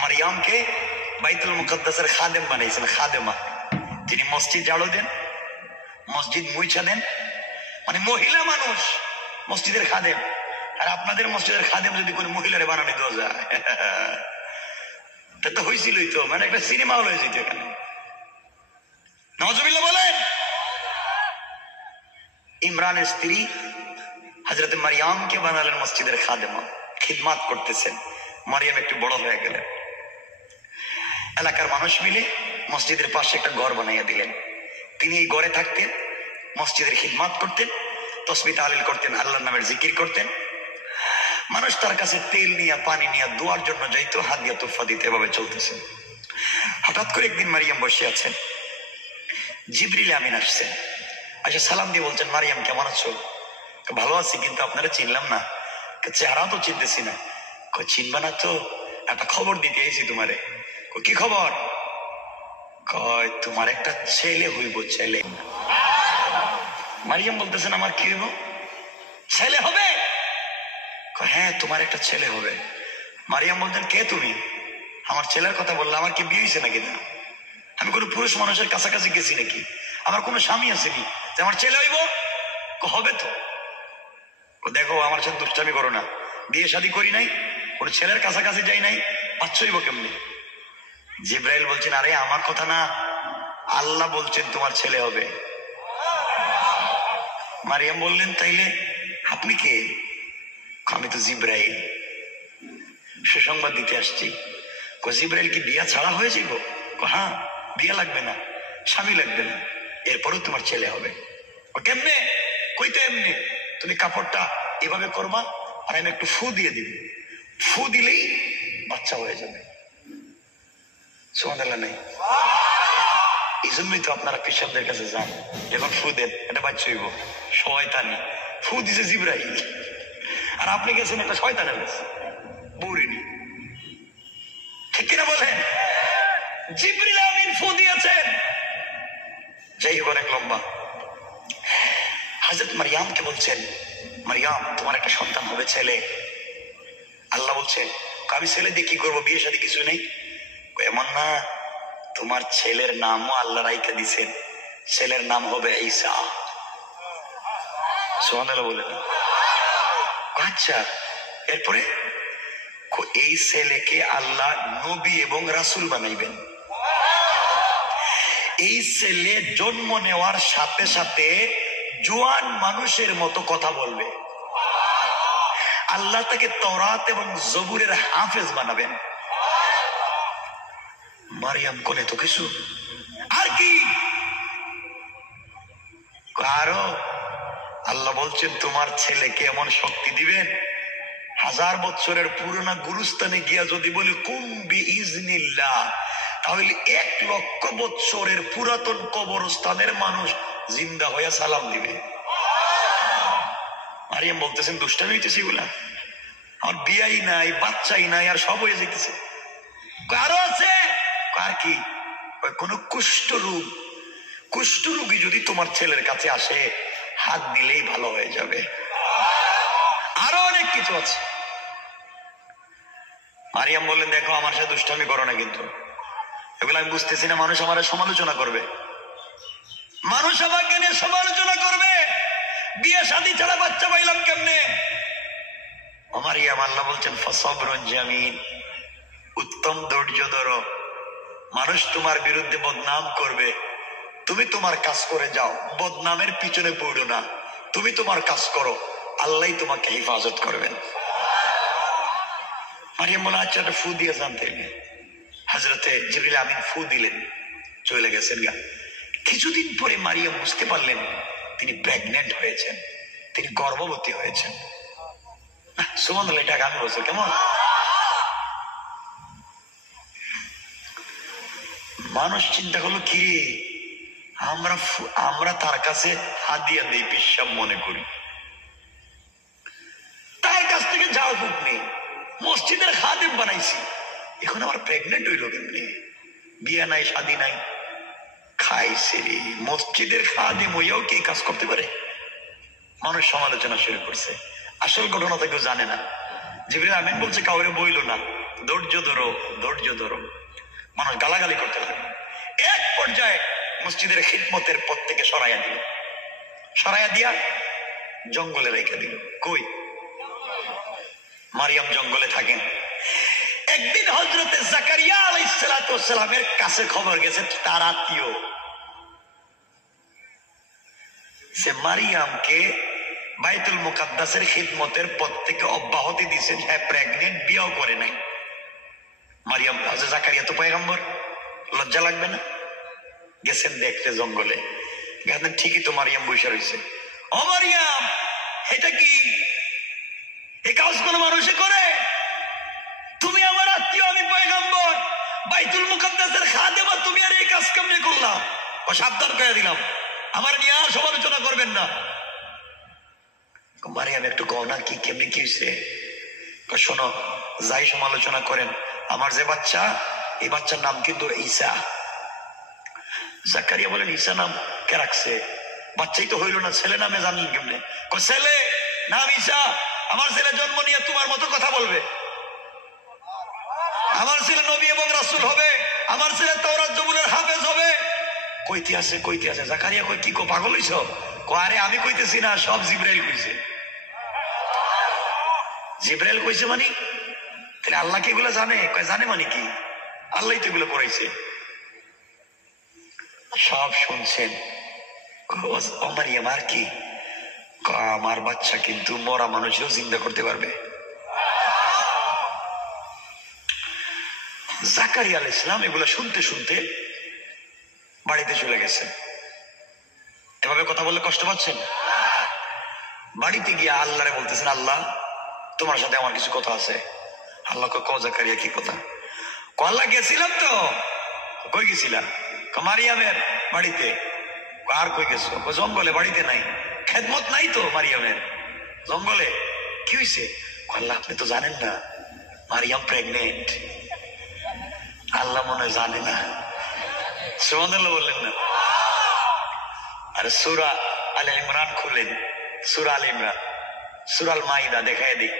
মারিয়ামকে বাইতুল মুকদ্দাসের খাদেম বানাইছেন, খাদেমা। তিনি মসজিদ ঝাড়ু দেন, মসজিদ মুইছা দেন, মানে মহিলা মানুষ মসজিদের খাদেম। আর আপনাদের মসজিদের খাদেম যদি কোনো মহিলারে বানানো দেওয়া যায় তা তো হয়েছিলই তো, মানে একটা সিনেমা হল হয়ে যেত এখানে। নাউজুবিল্লাহ বলেন। ইমরানের স্ত্রী হযরত মারিয়ামকে বানালেন মসজিদের খাদেমা, খিদমাত করতেছেন। মারিয়াম একটু বড় হয়ে গেলেন, এলাকার মানুষ মিলে মসজিদের পাশে একটা ঘর বানাইয়া দিলেন। তিনি এই ঘরে থাকতেন, মসজিদের খিদমাত করতেন, তাসবিহ তাহলিল করতেন, আল্লাহর নামের জিকির করতেন। মানুষ তার কাছে তেল নিয়ে পানি নিয়ে দোয়ার জন্য যাইতো, হাত দিয়ে তোফা দিতে, এভাবে চলতেছে। হঠাৎ করে একদিন মারিয়াম বসে আছেন, জিবরিল আমিন আসছেন, আচ্ছা সালাম দিয়ে বলছেন, মারিয়াম কেমন আছো? ভালো আছি, কিন্তু আপনারা চিনলাম না, চেহারা তো চিনতেছি না। চিনবা না তো, একটা খবর দিতে এসেছি তোমারে। কি খবর? কয় তোমার একটা ছেলে হইব, ছেলে। মারিয়াম বলতেছেন, আমার কি হইব? ছেলে হবে? হ্যাঁ, তোমার একটা ছেলে হবে। মারিয়াম বলতেন, কে তুমি? আমার ছেলের কথা বললে, আমার কি বিয়ে হয়েছে নাকি? না, আমি কোনো পুরুষ মানুষের কাছাকাছি গেছি নাকি? আমার কোনো স্বামী আসেনি যে আমার ছেলে হইব? হবে তো। দেখো, আমার সাথে দুষ্টামি করো না, বিয়ে শাদী করি নাই, কোনো ছেলের কাছাকাছি যাই নাই, বাচ্চা হইব কেমনি? জিব্রাইল বলছেন, আরে আমার কথা না, আল্লাহ বলছেন তোমার ছেলে হবে। মারিয়াম বললেন, তাইলে আপনি কে? আমি তো জিব্রাইল, সুসংবাদ দিতে আসছি। জিব্রাইল কি বিয়া ছাড়া হয়ে যাব? হ্যাঁ, বিয়া লাগবে না, স্বামী লাগবে না, এরপরেও তোমার ছেলে হবে। কেমনে? কইতে এমনি, তুমি কাপড়টা এভাবে করবা আর আমি একটু ফু দিয়ে দিবি, ফু দিলেই বাচ্চা হয়ে যাবে। সুবহানাল্লাহ নেই? এই জন্যই তো আপনারা পেশাবদের কাছে যান, যখন ফু দেন এটা বাচ্চা হইব। শয়তানি ফু দিছে জিব্রাইল, আর আপনি গেছেন একটা শয়তানের কাছে, বউরিনি। ঠিক কিনা বলেন? জিবরিল আমিন ফু দিয়েছেন। যাই হোক, অনেক লম্বা। হযরত মারিয়ামকে বলছেন, মারিয়াম তোমার একটা সন্তান হবে, ছেলে। আল্লাহ বলছেন, আমি ছেলে দিয়ে কি করবো, বিয়ে শাদী কিছু নেই। এমন না, তোমার ছেলের নামও আল্লাহ রাইখা দিছেন, ছেলের নাম হবে ঈসা। সুবহানাল্লাহ বলে না? আচ্ছা, এরপরে এই ছেলেকে আল্লাহ নবী এবং রাসূল বানাইবেন। এই ছেলে জন্ম নেওয়ার সাথে সাথে জোয়ান মানুষের মতো কথা বলবে। আল্লাহ তাকে তওরাত এবং জবুরের হাফেজ বানাবেন। মারিয়াম কোলে তো কিছু, আর কি? আরো আল্লাহ বলছেন, তোমার ছেলেকে এমন শক্তি দিবেন, 1000 বছরের পুরোনো গুরুস্থানে গিয়া যদি বলি কুম্বি ইজনিল্লাহ, তাহলে 1 লক্ষ বছরের পুরাতন কবরস্থানের মানুষ জিন্দা হইয়া সালাম দিবে। মারিয়াম বলতেছেন, দুষ্টামি হইতেছে এগুলা, আমার বিয়াই নাই, বাচ্চাই নাই, আর সব হয়ে যেতেছে। আরো আছে। আর কি? কোন কুষ্ঠ রোগী যদি তোমার ছেলের কাছে আসে, হাত দিলেই ভালো হয়ে যাবে। আরো অনেক কিছু আছে। মারিয়াম বললেন, দেখো আমার সাথে দুষ্টামি করো না, কিন্তু এগুলো আমি বুঝতেছি না, মানুষ আমার সমালোচনা করবে, মানুষ আমাকে নিয়ে সমালোচনা করবে, বিয়ে শাদী ছাড়া বাচ্চা পাইলাম কেমনে? মারিয়াম, আল্লাহ বলছেন, ফাসাবরুন জামিল, উত্তম ধৈর্য ধরো। মানুষ তোমার বিরুদ্ধে বদনাম করবে, তুমি তোমার কাজ করে যাও, বদনামের পিছনে পড়ো না, তুমি তোমার কাজ করো, আল্লাহ তোমাকে হেফাজত করবেন। মারিয়াম বলে, আচ্ছা একটা ফু দিয়ে জানতে। হযরতে জিবরিল আমিন ফু দিলেন, চলে গেছেন গা। কিছুদিন পরে মারিয়াম বুঝতে পারলেন তিনি প্রেগনেন্ট হয়েছেন, তিনি গর্ভবতী হয়েছেন। সুবহানাল্লাহ, এটা গান বলছে কেমন? মানুষ চিন্তা করলো, কি রে, আমরা তার কাছে হাদিয়া দেই, পিসাব মনে করি, তার কাছ থেকে যাও ফুক নেই, মসজিদের খাদেম বানাইছি, এখন আমার প্রেগনেন্ট হইল কেমনি? বিয়া নাই, শাদী নাই, খাইছে রে। মসজিদের খাদেম হইয়াও কি কাজ করতে পারে? মানুষ সমালোচনা শুরু করছে। আসল ঘটনা তো কেউ জানে না। জিবরিল আমিন বলছে, কাউরে বইল না, ধৈর্য ধরো, ধৈর্য ধরো। মানুষ গালাগালি করতে লাগলো। এক পর্যায়ে মসজিদের খিদমতের পথ থেকে সরাইয়া দিল, সরাইয়া দিয়া জঙ্গলে রেখে দিল। কই? মারিয়াম জঙ্গলে থাকেন। একদিন হযরতে জাকারিয়া আলাইহিস সালাতু ওয়াস সালামের কাছে খবর গেছে, তার আত্মীয় সে মারিয়ামকে বাইতুল মুকাদ্দাসের খিদমতের পথ থেকে অব্যাহতি দিয়েছেন, হ্যাঁ প্রেগনেন্ট, বিয়েও করে নাই। মারিয়াম, জাকারিয়া তো পয়গম্বর, লজ্জা লাগবে না? গেছেন দেখতে জঙ্গলে, গেছেন ঠিকই তো মারিয়াম বসে রয়েছে। ও মারিয়াম, এটা কি? এই কাজ কোন মানুষে করে? তুমি আমার আত্মীয়, আমি পয়গম্বর, বাইতুল মুকাদ্দাসের খাদেমা, তুমি আর এই কাজ কেমনে করলাম? সাবধান করে দিলাম, আমার নিয়ে আর সমালোচনা করবেন না। মারিয়াম একটু কও না, কি কেমনি কি হয়েছে? শোনো, যাই সমালোচনা করেন, আমার যে বাচ্চা, এই বাচ্চার নাম কিন্তু ঈসা। জাকারিয়া বলেন, ঈসা নাম কে রাখছে? বাচ্চাই তো হইল না, ছেলে নামে জানলেন কেমনে? ছেলে নাম ঈসা। আমার ছেলে জন্ম নিয়ে তোমার মতো কথা বলবে? আমার ছেলে নবী এবং রাসূল হবে, আমার ছেলে তাওরাত জবুরের হাফেজ হবে। কইতে আছে, কইতে আছে। জাকারিয়া কই, কি কো, পাগল হইছ? আরে আমি কইতেছি না, সব জিবরাইল কইছে। জিবরাইল কইছে মানে? তাহলে আল্লাহ কি এগুলো জানে? জানে মানে কি? আল্লাহ তো এগুলো করাইছে। সব শুনছেন। ও মারিয়াম, আর কি? আমার বাচ্চা কিন্তু মরা মানুষও জিন্দা করতে পারবে। জাকারিয়া আলাইহিস সালাম এগুলো শুনতে শুনতে বাড়িতে চলে গেছেন। এভাবে কথা বললে কষ্ট পাচ্ছেন? বাড়িতে গিয়ে আল্লাহরে বলতেছেন, আল্লাহ তোমার সাথে আমার কিছু কথা আছে। আল্লাহ কও জাকারিয়া, কি কথা? আল্লাহ গেছিলাম তো। কই গেছিলাম? মারিয়ামের বাড়িতে। আর কই গেছো? জঙ্গলে, বাড়িতে নাই। খেদমত নাই তো মারিয়ামের, জঙ্গলে। কি হয়েছে? আল্লাহ আপনি তো জানেন না, মারিয়াম প্রেগনেন্ট। আল্লাহ মনে হয় জানে না। সুবহানাল্লাহ বললেন না? আরে সূরা আলে ইমরান খুলেন, সূরা আলে ইমরান, সূরা আল মাইদা দেখায় দিই,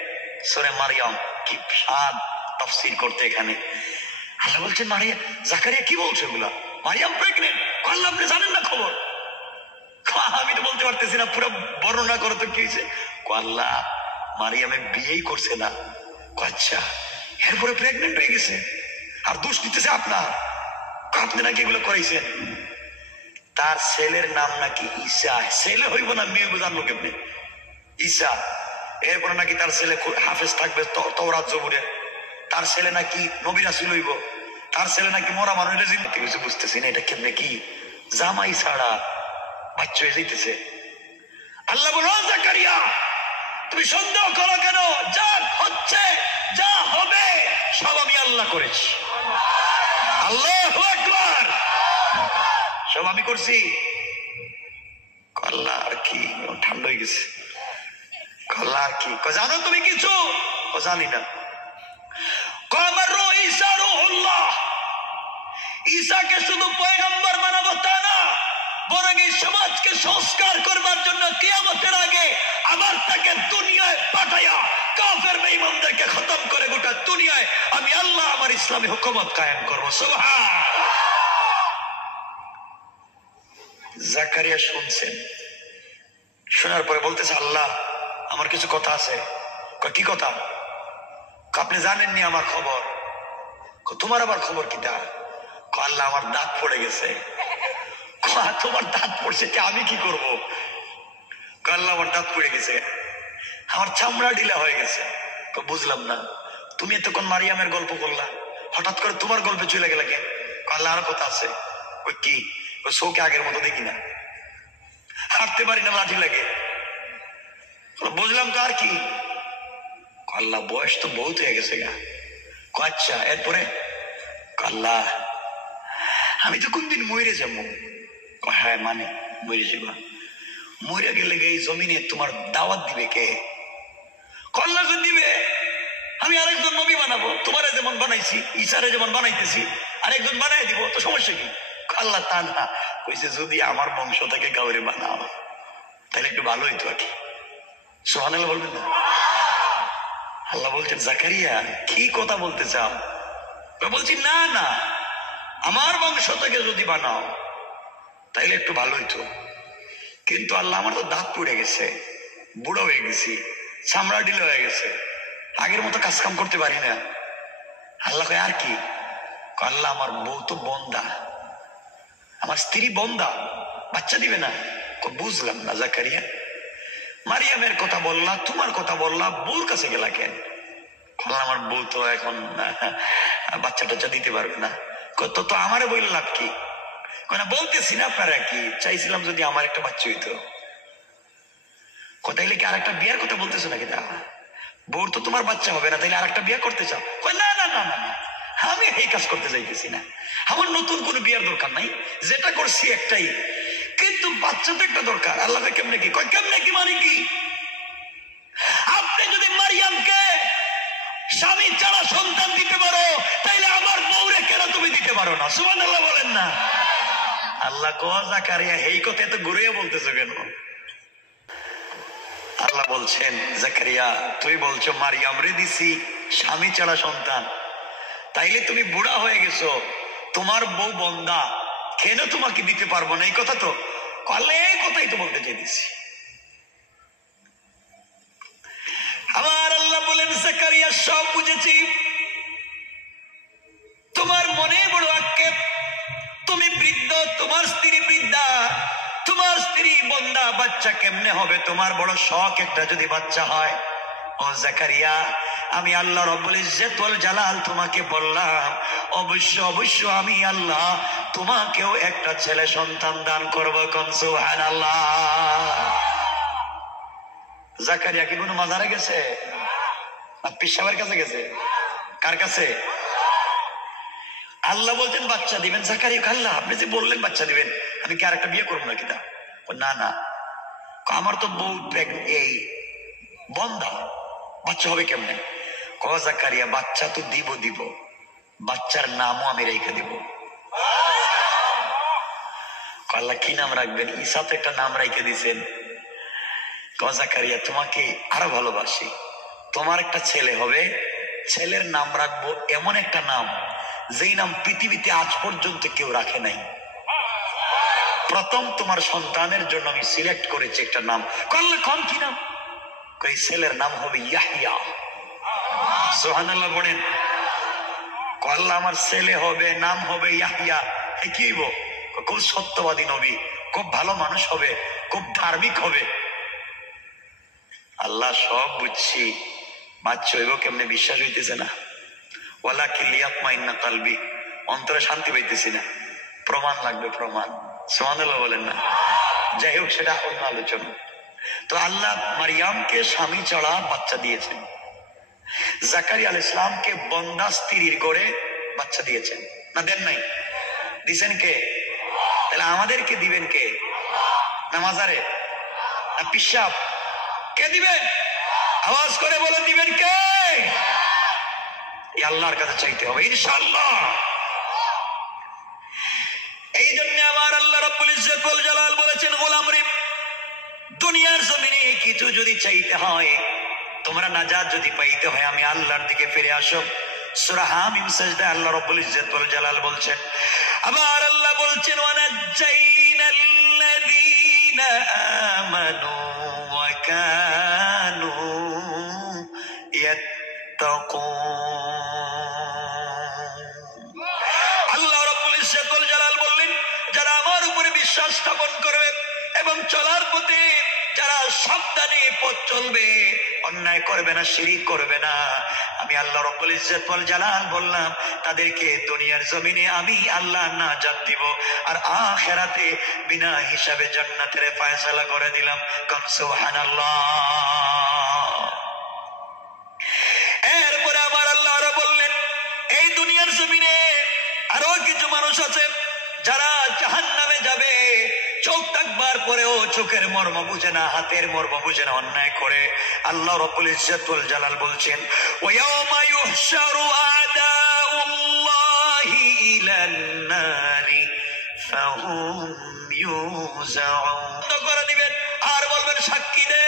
সূরা মারিয়াম। কি স্বাদ তাফসীর করতে এখানে। আল্লাহ বলছেন, মারিয়াম, জাকারিয়া কি বলছে এগুলা? মারিয়াম প্রেগনেন্ট। আল্লাহ আপনি জানেন না খবর? আমি তো বলতে পারতেছি না, পুরো বর্ণনা করো তো কি হয়েছে। আল্লাহ মারিয়ামে বিয়েই করছে না। আচ্ছা, এরপরে প্রেগনেন্ট হয়ে গেছে, আর দোষ দিতেছে আপনার, আপনি নাকি এগুলো করাইছেন। তার ছেলের নাম নাকি ঈসা। ছেলে হইব না, মেয়ে জানলো কেমনে? ঈসা। এরপরে নাকি তার ছেলে হাফেজ থাকবে তাওরাত জবুরের, তার ছেলে নাকি নবী রাসূল হইব, তার ছেলে নাকি মরা মানুষের জিন্দা। কিছু বুঝতেছি না, এটা কেমনে কি? জামাই ছাড়া বাচ্চা হয়ে যাইতেছে। আল্লাহ বলো, জাকারিয়া তুমি সন্দেহ করো কেন? যা হচ্ছে, যা হবে, সব আমি আল্লাহ করেছি। আল্লাহু আকবার, সব আমি করছি। আল্লাহ আর কি? ঠান্ডা হয়ে গেছে। আল্লাহ আর কি? জানো তুমি কিছু? জানি না। ঈসাকে শুধু পয়গম্বর বানাবো তা না, বরং এই সমাজকে সংস্কার করবার জন্য কিয়ামতের আগে আবার তাকে দুনিয়ায় পাঠাইয়া কাফের বেঈমানদেরকে খতম করে গোটা দুনিয়ায় আমি আল্লাহ আমার ইসলামী হুকুমত কায়েম করবো। সুবহানাল্লাহ। জাকারিয়া শুনছেন, শোনার পরে বলতেছে, আল্লাহ আমার কিছু কথা আছে। কি কথা? আপনি জানেননি আমার খবর। তোমার আবার খবর কি? তা আল্লাহ আমার দাঁত পড়ে গেছে। তোমার দাঁত পড়ছে, কি আমি কি করব? আল্লাহ আমার দাঁত পড়ে গেছে, আমার চামড়া ঢিলা হয়ে গেছে। বুঝলাম না, তুমি এতক্ষণ মারিয়ামের গল্প করলা, হঠাৎ করে তোমার গল্পে চলে গেলে কেন? আল্লাহ আরো কথা আছে। কি? চোখে আগের মতো দেখি না, হাঁটতে পারি না, লাঠি লাগে। বুঝলাম তো, আর কি? আল্লাহ বয়স তো বহুত হয়ে গেছে গা। আচ্ছা, এরপরে? আল্লাহ আমি তো কোনদিন মরে যাবো। হ্যাঁ মানে মরে যাবা? মরে গেলে এই জমিনে তোমার দাওয়াত দিবে কে? আল্লাহ দিবে। আমি আরেকজন নবী বানাবো, তোমারে যেমন বানাইছি, ঈসারে যেমন বানাইতেছি, আরেকজন বানাই দিব, তো সমস্যা কি? আল্লাহ তা না, কইছে যদি আমার বংশ থেকে কাউরে বানাও তাহলে একটু ভালো হইতো আর কি। সুবহানাল্লাহ বলবেন না? আল্লাহ বলছেন জাকারিয়া কি কথা বলতে চাও? বলছি না না, আমার বংশ থেকে যদি বানাও তাইলে একটু ভালো হইতো, কিন্তু আল্লাহ আমার তো দাঁত পড়ে গেছে, বুড়ো হয়ে গেছি, চামড়া ঢিলে হয়ে গেছে, আগের মতো কাজ কাম করতে পারি না। আল্লাহ কয় আর কি? আল্লাহ আমার বউ তো বন্দা, আমার স্ত্রী বন্দা, বাচ্চা দিবে না। বুঝলাম না জাকারিয়া, মারিয়ামের কথা বললা, তোমার কথা বললা, বউর কাছে গেলা কেন? আমার বউ তো এখন বাচ্চা টাচ্চা দিতে পারবে না। তো তো আমারে বললে লাভ কি? না বলতেছি না, আপনারা কি চাইছিলাম যদি আমার একটা বাচ্চা হইতো। কোথায় কি আরেকটা বিয়ার কথা বলতেছো নাকি? তা বউর তো তোমার বাচ্চা হবে না, তাইলে আরেকটা বিয়ে করতে চাও? না না না না, আমি এই কাজ করতে চাইতেছি না, আমার নতুন কোনো বিয়ার দরকার নাই, যেটা করছি একটাই, কিন্তু বাচ্চা তো একটা দরকার। আল্লাহ কেমনে কি? কেমনে কি মানে কি? আপনি যদি মারিয়ামকে স্বামী ছাড়া সন্তান দিতে পারো, তাইলে আমার বউরে কেন তুমি দিতে পারো না? সুবহানাল্লাহ বলেন না। আল্লাহ কো জাকারিয়া এই কথা তো ঘুরিয়ে বলতেছো কেন? আল্লাহ বলছেন জাকারিয়া তুই বলছো মারিয়াম রে দিছি স্বামী ছাড়া সন্তান, তাইলে তুমি বুড়া হয়ে গেছো, তোমার বউ বন্দা, কেন তোমাকে দিতে পারবো না? এই কথা তো কলে, এই কথাই তো বলতে চাইতেছি। আমার আল্লাহ বলেন জাকারিয়া সব বুঝেছি, তোমার মনে বড় আক্ষেপ, তুমি বৃদ্ধ, তোমার স্ত্রী বৃদ্ধা, তোমার স্ত্রী বন্দা, বাচ্চা কেমনে হবে? তোমার বড় শখ একটা যদি বাচ্চা হয়। ও জাকারিয়া, আমি আল্লাহ রব্বুল ইজ্জত ওয়াল জালাল তোমাকে বললাম অবশ্য অবশ্য আমি আল্লাহ তোমাকেও একটা ছেলে সন্তান দান করবো। কোন সুবহানাল্লাহ। জাকারিয়া কি কোনো মাজারে গেছে? পীর সাহেবের কাছে গেছে? কার কাছে? আল্লাহ বলছেন বাচ্চা দিবেন। জাকারিয়া আল্লাহ আপনি যে বললেন বাচ্চা দিবেন, আমি কি আরেকটা বিয়ে করবো নাকি? তা না না, আমার তো বউ এই বন্ধা, বাচ্চা হবে কেমনে? জাকারিয়া বাচ্চা তো দিব দিব, বাচ্চার নামও আমি রেখে দিব। আল্লাহ কি নাম রাখবেন? ঈসা তো একটা নাম রেখে দিছেন। জাকারিয়া তোমাকে আরো ভালোবাসি, তোমার একটা ছেলে হবে, ছেলের নাম রাখবো এমন একটা নাম যেই নাম পৃথিবীতে আজ পর্যন্ত কেউ রাখে নাই। প্রথম তোমার সন্তানের জন্য আমি সিলেক্ট করেছি একটা নাম। কোন কি নাম? এই ছেলের নাম হবে ইয়াহিয়া। সুবহানাল্লাহ বলেন। আল্লাহ আমার ছেলে হবে, নাম হবে ইয়াহিয়া। কি হইব? খুব সত্যবাদী নবী, খুব ভালো মানুষ হবে, খুব ধার্মিক হবে। আল্লাহ সব বুঝছি, বাচ্চা হইব কেমনে বিশ্বাস হইতেছে না। ওয়ালাকিন লিয়াতমাইন্না কলবি, অন্তরে শান্তি পাইতেছি না, প্রমাণ লাগবে, প্রমাণ। সুবহানাল্লাহ বলেন না। যাই হোক, সেটা অন্য আলোচনা। তো আল্লাহ মারিয়ামকে স্বামী ছাড়া বাচ্চা দিয়েছেন, জাকারিয়া আলাইহিস সালামকে বন্দা স্ত্রীর করে বাচ্চা দিয়েছেন না? দেন নাই? দিছেন কে? তাহলে আমাদেরকে দিবেন কে? না মাজারে না পিশাব? কে দিবেন? আওয়াজ করে বলে দিবেন কে? আল্লাহর কাছে চাইতে হবে ইনশাআল্লাহ। এই জন্য আমার আল্লাহ রাব্বুল ইজ্জত ওয়াল জালাল বলেছেন, গোলাম রে, দুনিয়ার জমিনে কিছু যদি চাইতে হয়, তোমরা নাজাত যদি পাইতে হয়, আমি আল্লাহর দিকে ফিরে আসো। সূরা হামিম সাজদায় আল্লাহ রাব্বুল ইজ্জত ওয়াল জালাল বলছেন, আবার আল্লাহ বলছেন ওয়ানাজ্জাইনাল্লাযীনা আমানু ওয়া কানু ইয়াত্তাকুন। আল্লাহ রাব্বুল ইজ্জত ওয়াল জালাল বললেন, যারা আমার উপরে বিশ্বাস স্থাপন করবে এবং চলার পথে যারা সাবধানে পথ চলবে, অন্যায় করবে না, শিরিক করবে না, আমি আল্লাহ রাব্বুল ইজ্জত ওয়াল জালাল বললাম তাদেরকে দুনিয়ার জমিনে আমি আল্লাহ নাজাত দিব, আর আখিরাতে বিনা হিসাবে জান্নাতের ফয়সালা করে দিলাম। কোন সুবহানাল্লাহ। এরপরে আমার আল্লাহ আরো বললেন, এই দুনিয়ার জমিনে আরো কিছু মানুষ আছে যারা জাহান্নামে যাবে, চোখ থাকবার পরেও চোখের মর্ম বুঝে না, হাতের মর্ম বুঝে না, অন্যায় করে। আল্লাহ রাব্বুল ইজ্জত ওয়াল জালাল বলছেন, ওয়ায়াউমা ইউহশারু আদাউল্লাহি ইলান নারি ফাহুম ইউজাউন। করে দিবেন আর বলবেন, সাক্ষী দে,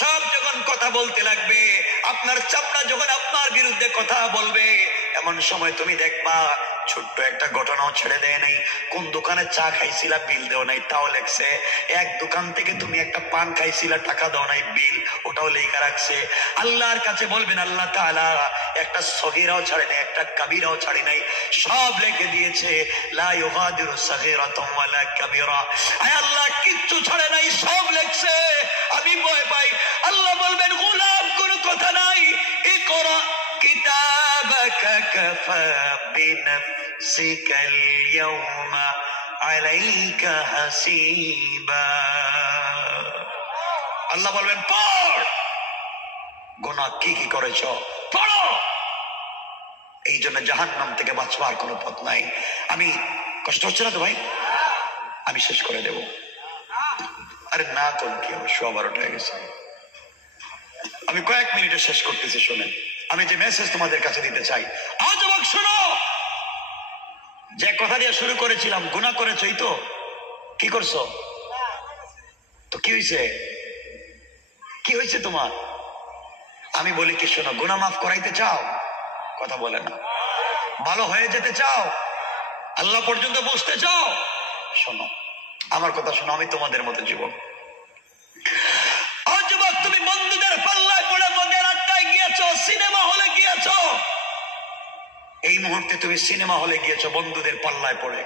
সব যখন কথা বলতে লাগবে, আপনার চামড়া যখন আপনার বিরুদ্ধে কথা বলবে, এমন সময় তুমি দেখবা ছোট্ট একটা ঘটনাও ছেড়ে দেয় নাই। কোন দোকানে চা খাইছিলা বিল দেও নাই, তাও লেখছে। এক দোকান থেকে তুমি একটা পান খাইছিলা টাকা দাও নাই, বিল ওটাও লেখা রাখছে। আল্লাহর কাছে বলবেন আল্লাহ তাআলা একটা সগীরাও ছাড়ে নাই, একটা কাবীরাও ছাড়ে নাই, সব লিখে দিয়েছে। লা ইউগাদিরু সগীরাতান ওয়ালা কাবীরা, আয় আল্লাহ কিচ্ছু ছাড়ে নাই, সব লেখছে। আমি ভয় পাই। আল্লাহ বলবেন গোলাম কোনো কথা নাই, ইকরা কিতাবাকা কাফা বিনাফসিকাল ইয়াওমা আলাইকা হাসিবা। আল্লাহ বলবেন পড়, গুনাহ কি কি করেছো পড়ো। এই জন্য জাহান্নাম থেকে বাঁচবার কোনো পথ নাই। আমি কষ্ট হচ্ছে না তো ভাই? আমি শেষ করে দেব। আরে না কোন কি হবে, 12:15 হয়ে গেছে। আমি কয়েক মিনিটে শেষ করতেছি। শোনেন, আমি যে মেসেজ তোমাদের কাছে দিতে চাই, আজ যুবক শোনো, যে কথা দিয়ে শুরু করেছিলাম, গুনাহ করেছই তো, কি করছো? তো কি হয়েছে? কি হয়েছে তোমার? আমি বলি কি, শোনো, গুনাহ মাফ করাইতে চাও? কথা বলে না। ভালো হয়ে যেতে চাও? আল্লাহ পর্যন্ত বসতে চাও? শোনো আমার কথা, শোনো। আমি তোমাদের মতো যুবক। যুবক, তুমি বন্ধুদের পাল্লায় পড়ে মদের আড্ডায় গিয়েছো, সিনেমা হলে গিয়েছো। এই মুহূর্তে তুমি সিনেমা হলে গিয়েছো বন্ধুদের পাল্লায় পড়ে,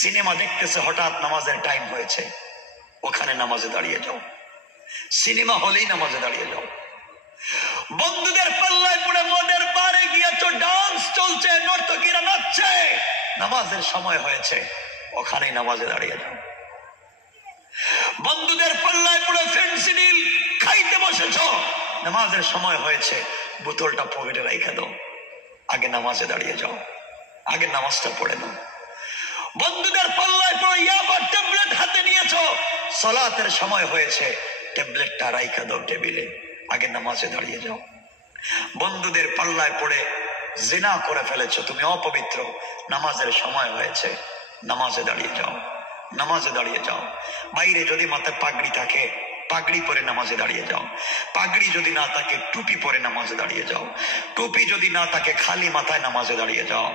সিনেমা দেখতেছে, হঠাৎ নামাজের টাইম হয়েছে, ওখানে নামাজে দাঁড়িয়ে যাও। সিনেমা হলেই নামাজে দাঁড়িয়ে যাও। বন্ধুদের পাল্লায় পড়ে মদের বারে গিয়েছো, ডান্স চলছে, নর্তকীরা নাচছে, নামাজের সময় হয়েছে, ওখানেই নামাজে দাঁড়িয়ে যাও। বন্ধুদের পাল্লায় পড়ে ফেন্সিডিল খাইতে বসেছো, নামাজের সময় হয়েছে, বোতলটা পকেটে রেখে দাও, আগে নামাজে দাঁড়িয়ে যাও, আগে নামাজটা পড়ে নাও। বন্ধুদের পাল্লায় পড়ে ইয়াবা ট্যাবলেট হাতে নিয়েছো, সালাতের সময় হয়েছে, ট্যাবলেটটা রাইখা দাও টেবিলে, আগে নামাজে দাঁড়িয়ে যাও। বন্ধুদের পাল্লায় পড়ে জিনা করে ফেলেছো, তুমি অপবিত্র, নামাজের সময় হয়েছে, নামাজে দাঁড়িয়ে যাও, নামাজে দাঁড়িয়ে যাও। বাইরে যদি মাথায় পাগড়ি থাকে, পাগড়ি পরে নামাজে দাঁড়িয়ে যাও। পাগড়ি যদি না থাকে, টুপি পরে নামাজে দাঁড়িয়ে যাও। টুপি যদি না থাকে, খালি মাথায় নামাজে দাঁড়িয়ে যাও।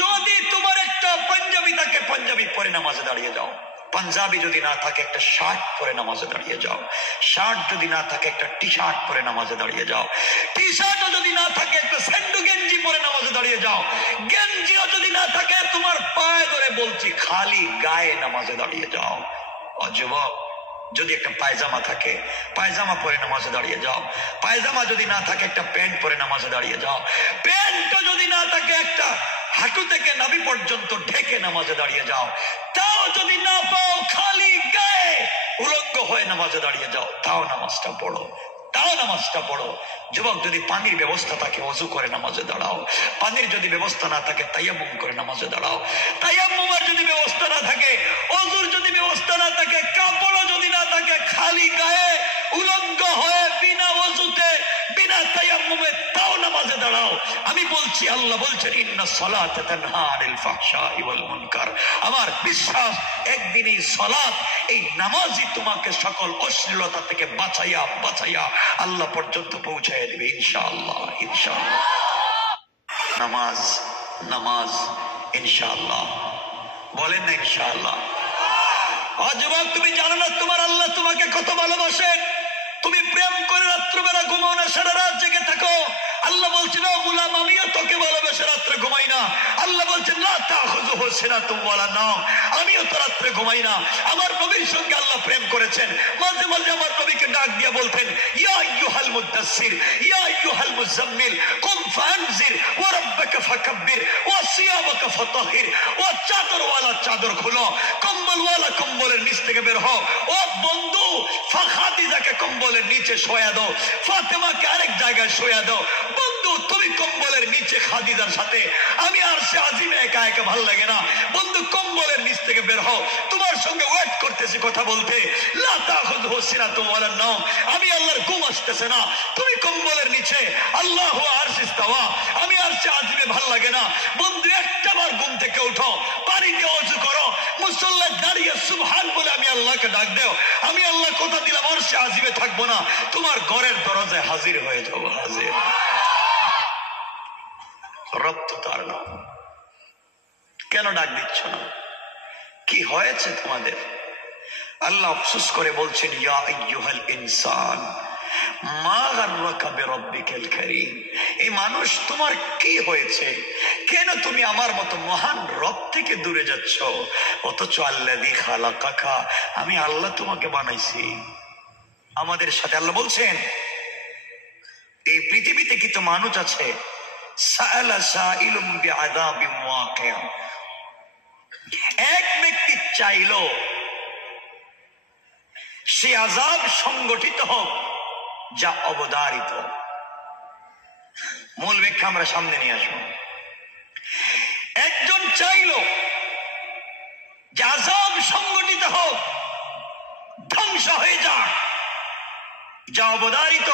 যদি তোমার একটা পাঞ্জাবি থাকে, পাঞ্জাবি পরে নামাজে দাঁড়িয়ে যাও। পাঞ্জাবি যদি না থাকে, একটা শার্ট পরে নামাজে দাঁড়িয়ে যাও। শার্ট যদি না থাকে, একটা টি শার্ট পরে নামাজে দাঁড়িয়ে যাও। টি শার্টও যদি না থাকে, একটা স্যান্ডো গেঞ্জি পরে নামাজে দাঁড়িয়ে যাও। গেঞ্জিও যদি না থাকে, তোমার পায়ে ধরে বলছি, খালি গায়ে নামাজে দাঁড়িয়ে যাও। যুবক, যদি একটা পায়জামা থাকে, পায়জামা পরে নামাজে দাঁড়িয়ে যাও। পায়জামা যদি না থাকে, একটা প্যান্ট পরে নামাজে দাঁড়িয়ে যাও। প্যান্টও যদি না থাকে, একটা হাঁটু থেকে নাভি পর্যন্ত ঢেকে নামাজে দাঁড়িয়ে যাও। তাও যদি না পাও, খালি গায়ে উলঙ্গ হয়ে নামাজে দাঁড়িয়ে যাও, তাও নামাজটা পড়ো, তাও নামাজটা পড়ো। যুবক, যদি পানির ব্যবস্থা থাকে, ওযু করে নামাজে দাঁড়াও। পানির যদি ব্যবস্থা না থাকে, তায়াম্মুম করে নামাজে দাঁড়াও। তায়াম্মুমের যদি ব্যবস্থা না থাকে, ওযুর যদি ব্যবস্থা না থাকে, কাপড়ও যদি না থাকে, খালি গায়ে উলঙ্গ হয়ে বিনা ওযুতে, বিনা তায়াম্মুমে, তাও নামাজে দাঁড়াও। আমি বলছি, আল্লাহ বলছেন, ইন্না সালাতা তানহা আনিল ফাহশাই ওয়াল মুনকার। আমার বিশ্বাস, একদিন এই সালাত, এই নামাজই তোমাকে সকল অশ্লীলতা থেকে বাঁচাইয়া বাঁচাইয়া আল্লাহ পর্যন্ত পৌঁছায় দিবে, ইনশাআল্লাহ, ইনশাআল্লাহ। নামাজ, নামাজ, ইনশাআল্লাহ। বলেন না ইনশাআল্লাহ? যুবক, তুমি জানো না তোমার আল্লাহ তোমাকে কত ভালোবাসেন? তুমি প্রেম করে রাত্রবেলা ঘুমাও না, সারা রাত জেগে থাকো। আল্লাহ বলছেন, ও গোলাম, আমিও তোকে ভালোবেসে রাত্রে ঘুমাই না। আল্লাহ বলছেন, লা তাখুযুহু সিনাতুন ওয়ালা নাওম, আমিও তো রাত্রে ঘুমাই না। আমার নবীর সঙ্গে আল্লাহ প্রেম করেছেন। মাঝে মাঝে আমার নবীকে ডাক দিয়ে বলতেন, ইয়া আইয়ুহাল মুদাসসির, ইয়া আইয়ুহাল মুজাম্মিল, কুম ফানজির, ওয়া রাব্বাকা ফাকাব্বির, ওয়া সিয়াবাকা ফাতাহির। ও চাদরওয়ালা চাদর খুলো, কম্বলওয়ালা কম্বলের নিচ থেকে বের হও। ও বন্ধু, খাদিজাকে কম্বলের নিচে শোয়া দাও, ফাতেমাকে আরেক জায়গায় শোয়া দাও। বন্ধু, তুমি কম্বলের নিচে খাদিজার সাথে, আমি আর সে আজিমে একা একা ভালো লাগে না। বন্ধু, কম্বলের নিচ থেকে বের হও, তোমার সঙ্গে ওয়েট করতেছি কথা বলতে। লা তাখুযুহু সিনাতুন ওয়ালা নাওম, আমি আল্লাহর ঘুম আসতেছে না। তুমি কম্বলের নিচে, আল্লাহু আরশে ইস্তাওয়া, আমি আর সে আজিমে ভাবলে ভাল লাগে না। বন্ধু, একটা বার ঘুম থেকে উঠো, পানি দিয়ে ওযু করো, মুসল্লায় দাঁড়িয়ে সুবহান বলে আমি আল্লাহকে ডাক দেও। আমি আল্লাহ কথা দিলাম আরশে আজিমে থাকবো না, তোমার ঘরের দরজায় হাজির হয়ে যাবো। হাজির। রব তো তার নাম। কেন ডাক দিচ্ছ না? কি হয়েছে তোমাদের? আল্লাহ আফসোস করে বলছেন, ইয়া আইয়ুহাল ইনসান মা গাররাকা বিরাব্বিকাল কারীম। এই মানুষ, তোমার কি হয়েছে? কেন তুমি আমার মতো মহান রব থেকে দূরে যাচ্ছ? অথচ আল্লাযী খালাকাকা, আমি আল্লাহ তোমাকে বানাইছি। আমাদের সাথে আল্লাহ বলছেন, এই পৃথিবীতে কি তো মানুষ আছে, সাআলা সাইলুম বিআযাবিন ওয়াকিআ, এক ব্যক্তি চাইল সে আযাব সংগঠিত হোক যা অবধারিত। মূল ব্যাখ্যা আমরা সামনে নিয়ে আসবো। একজন চাইল যে আযাব সংগঠিত হোক, ধ্বংস হয়ে যাক, যা অবধারিত।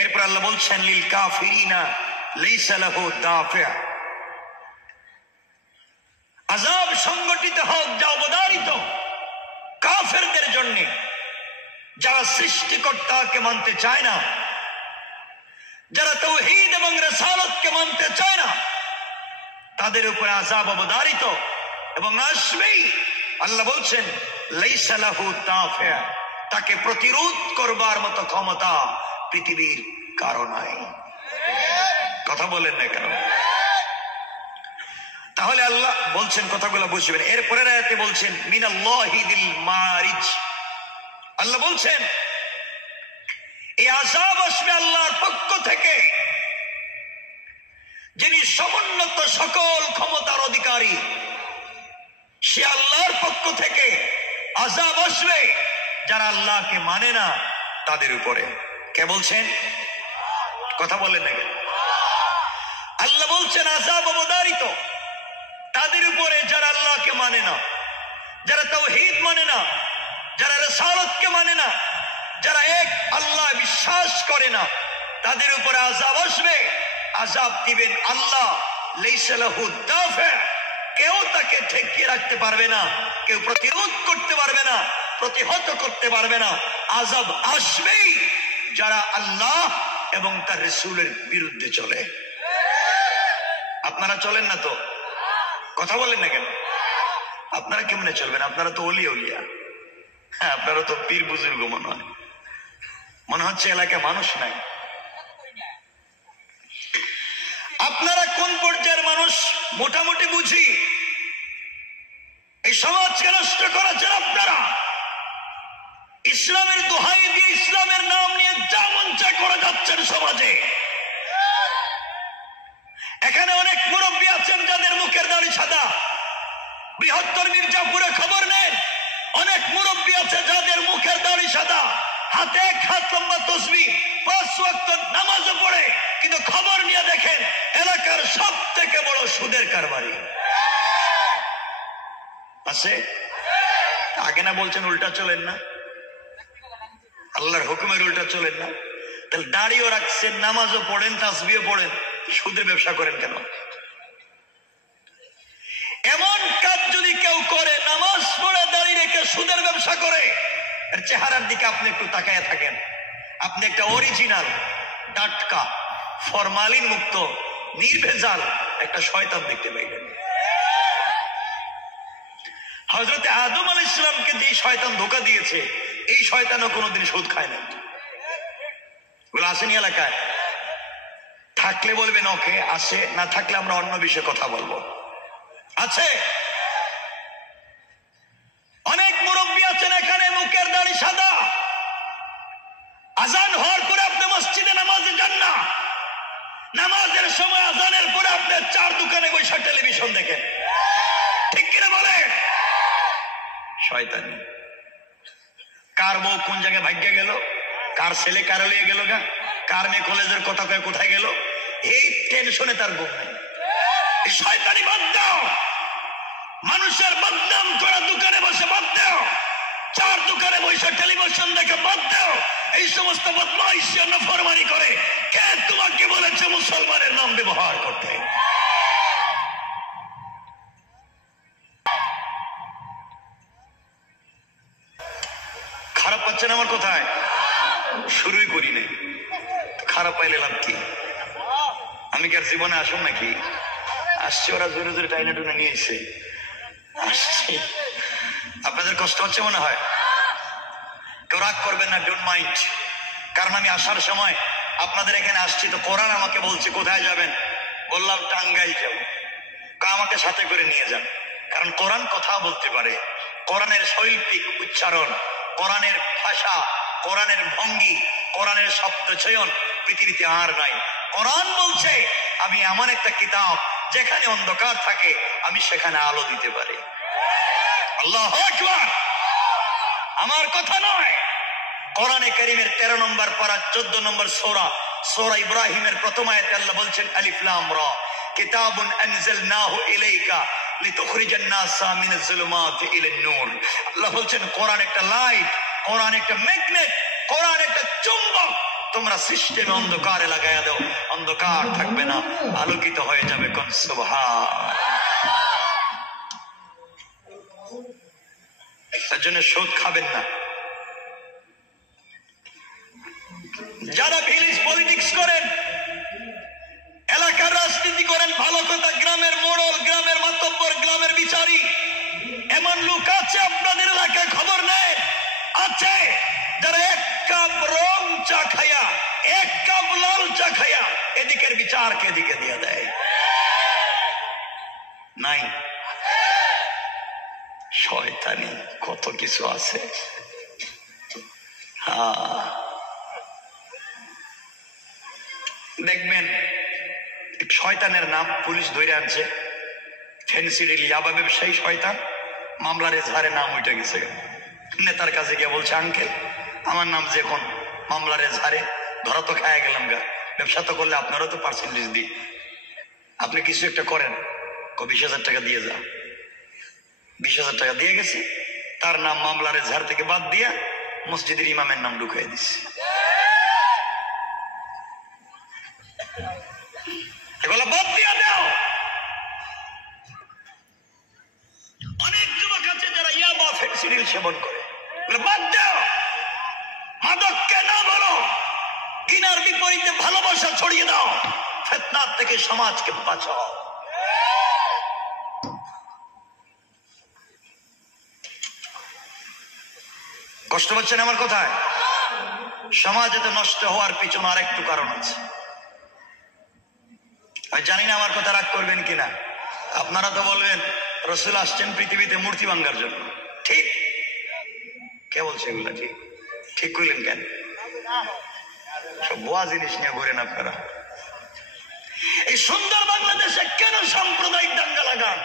এরপর আল্লাহ বলছেন, লিল কাফিরিনা লাইসা লাহু দাফি', আযাব সংগঠিত হোক যা অবধারিত কাফেরদের জন্য, যারা সৃষ্টিকর্তাকে মানতে চায় না, যারা তাওহীদ এবং রিসালাতকে মানতে চায় না, তাদের উপরে আযাব অবধারিত এবং আসবেই। আল্লাহ বলছেন, লাইসা লাহু দাফি', তাকে প্রতিরোধ করবার মতো ক্ষমতা পৃথিবীর কারো নাই। কথা বলেন না কেন? তাহলে আল্লাহ বলছেন, কথাগুলো বুঝবেন। এরপরের আয়াতে বলছেন, মিনাল্লাহি যিল মারিজ, আল্লাহ বলছেন এই আযাব আসবে আল্লাহর পক্ষ থেকে, যিনি সমুন্নত সকল ক্ষমতার অধিকারী। সে আল্লাহর পক্ষ থেকে আযাব আসবে যারা আল্লাহকে মানে না তাদের উপরে। কে বলছেন? কথা বলেন না কেন? আল্লাহ বলছেন আযাব অবধারিত তাদের উপরে যারা আল্লাহকে মানে না, যারা তাওহীদ মানে না, যারা রিসালাতকে মানে না, যারা এক আল্লাহ বিশ্বাস করে না, তাদের উপরে আযাব আসবে। আযাব দিবেন আল্লাহ। লাইসা লাহু দাফি', কেউ তাকে ঠেকিয়ে রাখতে পারবে না, কেউ প্রতিরোধ করতে পারবে না, প্রতিহত করতে পারবে না। আযাব আসবেই যারা আল্লাহ এবং তার রাসূলের বিরুদ্ধে চলে। আপনারা চলেন না তো? কথা বলেন না কেন? আপনারা কেমনে চলবেন? আপনারা তো ওলি ওলিয়া, হ্যাঁ, আপনারা তো পীর বুজুর্গ মনে হয়। মনে হচ্ছে এলাকায় মানুষ নাই। আপনারা কোন পর্যায়ের মানুষ মোটামুটি বুঝি। এই সমাজকে নষ্ট করেছেন আপনারা। ইসলামের দোহাই দিয়ে, ইসলামের নাম নিয়ে যা মন চায় করে যাচ্ছেন সমাজে। এখানে অনেক মুরব্বী আছেন যাদের মুখের দাড়ি সাদা। বৃহত্তর মির্জাপুরে খবর নেন, অনেক মুরব্বী আছে যাদের মুখের দাড়ি সাদা, হাতে এক হাত লম্বা তসবিহ, 5 ওয়াক্ত নামাজও পড়ে, কিন্তু খবর নিয়ে দেখেন এলাকার সব থেকে বড় সুদের কারবারি আছে। আগে না বলছেন উল্টা চলেন না, আল্লাহর হুকুমের উল্টা চলেন না? তাহলে দাড়িও রাখছেন, নামাজও পড়েন, তাসবিহও পড়েন, সুদের ব্যবসা করেন কেন? এমন কাজ যদি কেউ করে, নামাজ পড়ে দাড়ি রেখে সুদের ব্যবসা করে, এর চেহারার দিকে আপনি একটু তাকায় থাকেন, আপনি একটা অরিজিনাল, টাটকা, ফরমালিন মুক্ত, নির্ভেজাল একটা শয়তান দেখতে পাইবেন। হযরত আদম আলাইহিস সালামকে যে শয়তান ধোঁকা দিয়েছে, এই শয়তানও কোনোদিন সুদ খায় না। বলে আসেনি এলাকায়? থাকলে বলবেন ওকে, আসে, না থাকলে আমরা অন্য বিষয়ে কথা বলবো। আছে অনেক মুরব্বী আছেন এখানে, মুখের দাড়ি সাদা, আজান হওয়ার পরে আপনি মসজিদে নামাজে যান না, নামাজের সময় আজানের পরে আপনি 4 দোকানে বসে টেলিভিশন দেখেন। ঠিক কিনা বলে? শয়তানি। কার বউ কোন জায়গায় ভাগ্যে গেল, কার ছেলে কার লিয়ে গেল গা, কার মেয়ে কলেজের কথা কয়ে কোথায় গেল, এই টেনশনে তার ঘুম নেই। এই শয়তানি বাদ দাও। মানুষের বদনাম করা দোকানে বসে বাদ দাও, 4 দোকানে বসে টেলিভিশন দেখে বাদ দাও। এই সমস্ত বদমাইশি নাফরমানি করে কে তোমাকে বলেছে মুসলমানের নাম ব্যবহার করতে? খারাপ পাচ্ছেন আমার কোথায়? শুরুই করি নাই, খারাপ পাইলে লাভ কি? আমি কি আর জীবনে আসুন নাকি? আসছি, ওরা জোরে জোরে টাইনে টুনে নিয়েছে, আসছি। আপনাদের কষ্ট হচ্ছে মনে হয়? কেউ রাগ করবেন না, ডোন্ট মাইন্ড। কারণ আমি আসার সময় আপনাদের এখানে আসছি তো কোরআন আমাকে বলছে কোথায় যাবেন, বললাম টাঙ্গাইল যাব। আমাকে সাথে করে নিয়ে যান, কারণ কোরআন কথা বলতে পারে। কোরআনের শৈল্পিক উচ্চারণ, কোরআনের ভাষা, কোরআনের ভঙ্গি, কোরআনের শব্দ চয়ন পৃথিবীতে আর নাই। কোরআন বলছে আমি এমন একটা কিতাব যেখানে অন্ধকার থাকে আমি সেখানে আলো দিতে পারি। আল্লাহু আকবার। আমার কথা নয়, কোরআনে কারীমের 13 নম্বর পারা 14 নম্বর সূরা, সূরা ইব্রাহিমের প্রথম আয়াতে আল্লাহ বলছেন আলিফ লাম রা কিতাবুন আনজালনাহু ইলাইকা লিতুখরিজান নাসা মিনাজ যুলুমাতি ইলান নূর। আল্লাহ বলছেন কোরআন একটা লাইট, কোরআন একটা ম্যাগনেট, কোরআন একটা চুম্বক। তোমরা সিস্টেমে অন্ধকারে লাগাইয়া দাও, অন্ধকার থাকবে না, আলোকিত হয়ে যাবে। কোন সুবহান। এর জন্য সুদ খাবেন না। যারা ভিলেজ পলিটিক্স করেন, এলাকার রাজনীতি করেন, ভালো কথা, গ্রামের মোড়ল, গ্রামের মাতব্বর, গ্রামের বিচারী, এমন লোক আছে আপনাদের এলাকায়, খবর নেই আছে, যারা এক কাপ রং চা খাইয়া, এক কাপ লাল চা খাইয়া এদিকের বিচারকে এদিকে দিয়ে দেয়। নাই? শয়তানি কত কিছু আছে। দেখবেন শয়তানের নাম পুলিশ ধরে আনছে, ফেন্সিডিল ইয়াবা ব্যবসায়ী শয়তান, মামলার এজাহারে নাম উঠে গেছে। নেতার কাছে গিয়ে বলছে আঙ্কেল আমার নাম যে এখন মামলার এজাহারে, ধরা তো খায়া গেলাম গা, ব্যবসা তো করলে আপনারও তো পার্সেন্টেজ দিই, আপনি কিছু একটা করেন। 20,000 টাকা দিয়ে যা। 20,000 টাকা দিয়ে গেছে, তার নাম মামলার এজাহার থেকে বাদ দিয়া মসজিদের ইমামের নাম ঢুকাই দিচ্ছে। এগুলো বাদ দিয়া দাও। অনেক যুবক আছে যারা ইয়াবা ফেন্সিডিল সেবন করে, বাদ দাও। মাদককে না বলো, কিনার বিপরীতে ভালোবাসা ছড়িয়ে দাও, ফিতনার থেকে সমাজকে বাঁচাও। কষ্ট পাচ্ছেন আমার কথায়? সমাজ এত নষ্ট হওয়ার পিছনে আর একটু কারণ আছে। আমি জানি না আমার কথা রাগ করবেন কিনা। আপনারা তো বলবেন রাসূল আসছেন পৃথিবীতে মূর্তি ভাঙার জন্য। ঠিক? কে বলছে এগুলা? ঠিক ঠিক কইলেন কেন? সব বোয়া জিনিস নিয়ে ঘুরেন আপনারা। এই সুন্দর বাংলাদেশে কেন সাম্প্রদায়িক দাঙ্গা লাগান?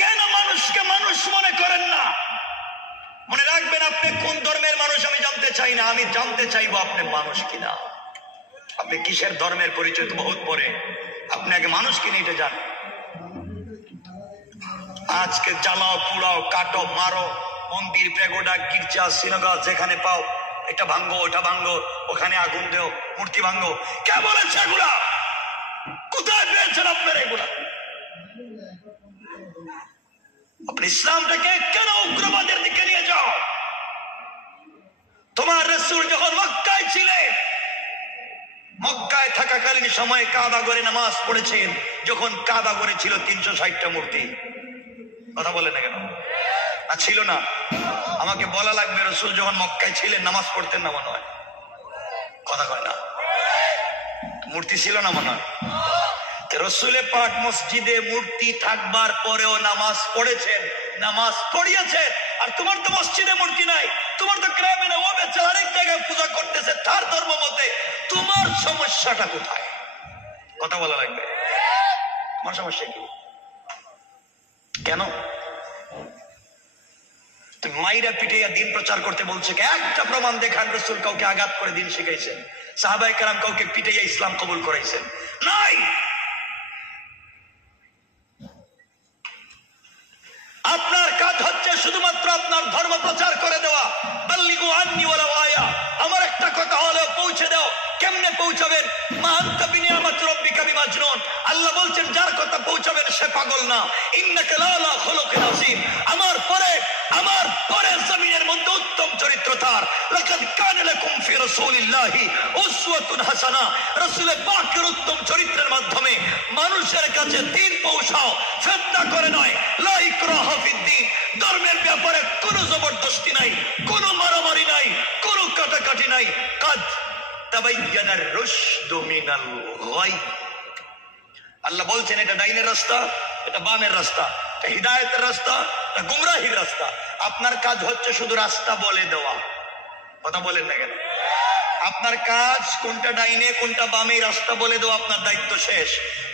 কেন মানুষকে মানুষ মনে করেন না? মনে রাখবেন আপনি কোন ধর্মের মানুষ আমি জানতে চাই না, আমি জানতে চাইবো আপনি মানুষ কিনা। আপনি কিসের ধর্মের পরিচয় তো বহুত পরে, আপনি আগে মানুষ কিনে এটা জানেন। আজকে জ্বালাও, পুড়াও, কাটো, মারো, মন্দির, প্যাগোডা, গির্জা, সিনাগোগ যেখানে পাও এটা ভাঙ্গো, ওটা ভাঙ্গো, ওখানে আগুন দেও, মূর্তি ভাঙ্গো। কে বলেছে এগুলা? কোথায় পেয়েছেন আপনারা এগুলা? আপনি ইসলামটাকে কেন উগ্রবাদের দিকে নিয়ে যাও? তোমার রাসূল যখন মক্কায় ছিলেন, মক্কায় থাকাকালীন সময়ে কাবা ঘরে নামাজ পড়েছেন, যখন কাবা ঘরে ছিল 360টা মূর্তি। কথা বলে না কেন? আর ছিল না? আমাকে বলা লাগবে রাসূল যখন মক্কায় ছিলেন নামাজ পড়তেন না মনে হয়? কথা কয় না? মূর্তি ছিল না মনে হয়? রাসূলে পাক মসজিদে মূর্তি থাকবার পরেও নামাজ পড়েছেন, নামাজ পড়িয়েছেন। আর তোমার তো মসজিদে মূর্তি নাই, তোমার তো গ্রামে না, ও বেচারা আরেক জায়গায় পূজা করতেছে তার ধর্ম মতে। তোমার সমস্যাটা কোথায়? কথা বলা লাগবে। তোমার সমস্যা কি? কেন তুমি মাইরা পিটাইয়া দিন প্রচার করতে বলছো? একটা প্রমাণ দেখান রাসূল কাউকে আঘাত করে দিন শিখাইছেন, সাহাবায়ে কেরাম কাউকে পিটাইয়া ইসলাম কবুল করাইছেন? নাই। আপনার কাজ হচ্ছে শুধুমাত্র আপনার ধর্ম প্রচার করে দেওয়া। বাল্লিগু আন্নি ওয়ালাউ আয়া, আমার একটা কথা হলেও পৌঁছে পৌঁছে দাও। কেমনে পৌঁছাবেন? মা আনতা বিনিয়ামাতি রাব্বিকা বিমাজনুন। আল্লাহ বলছেন যার কথা পৌঁছাবেন সে পাগল না। ইন্নাকা লাআলা খুলুকিন আযীম। আমার পরে জমিনের মধ্যে উত্তম চরিত্র তার। লাকাদ কানা লাকুম ফি রাসূলিল্লাহি উসওয়াতুন হাসানা। রাসূল পাকের উত্তম চরিত্রের মাধ্যমে মানুষের কাছে দ্বীন পৌঁছাও, ফিতনা করে নয়। লা ইকরাহা ফিদ্দীন। ধর্মের ব্যাপারে কোনো জবরদস্তি নাই, কোনো মারামারি নাই, কোনো কাটাকাটি নাই। কাদ তাবায়্যানার রুশদু মিনাল গাই। আল্লাহ বলছেন এটা ডাইনের রাস্তা, এটা বামের রাস্তা, এটা হিদায়াতের রাস্তা, এটা গুমরাহির রাস্তা। আপনার কাজ হচ্ছে শুধু রাস্তা বলে দেওয়া। কথা বলেন না কেন? আপনার কাজ কোনটা ডাইনে কোনটা বামে রাস্তা বলে দেওয়া, আপনার দায়িত্ব শেষ।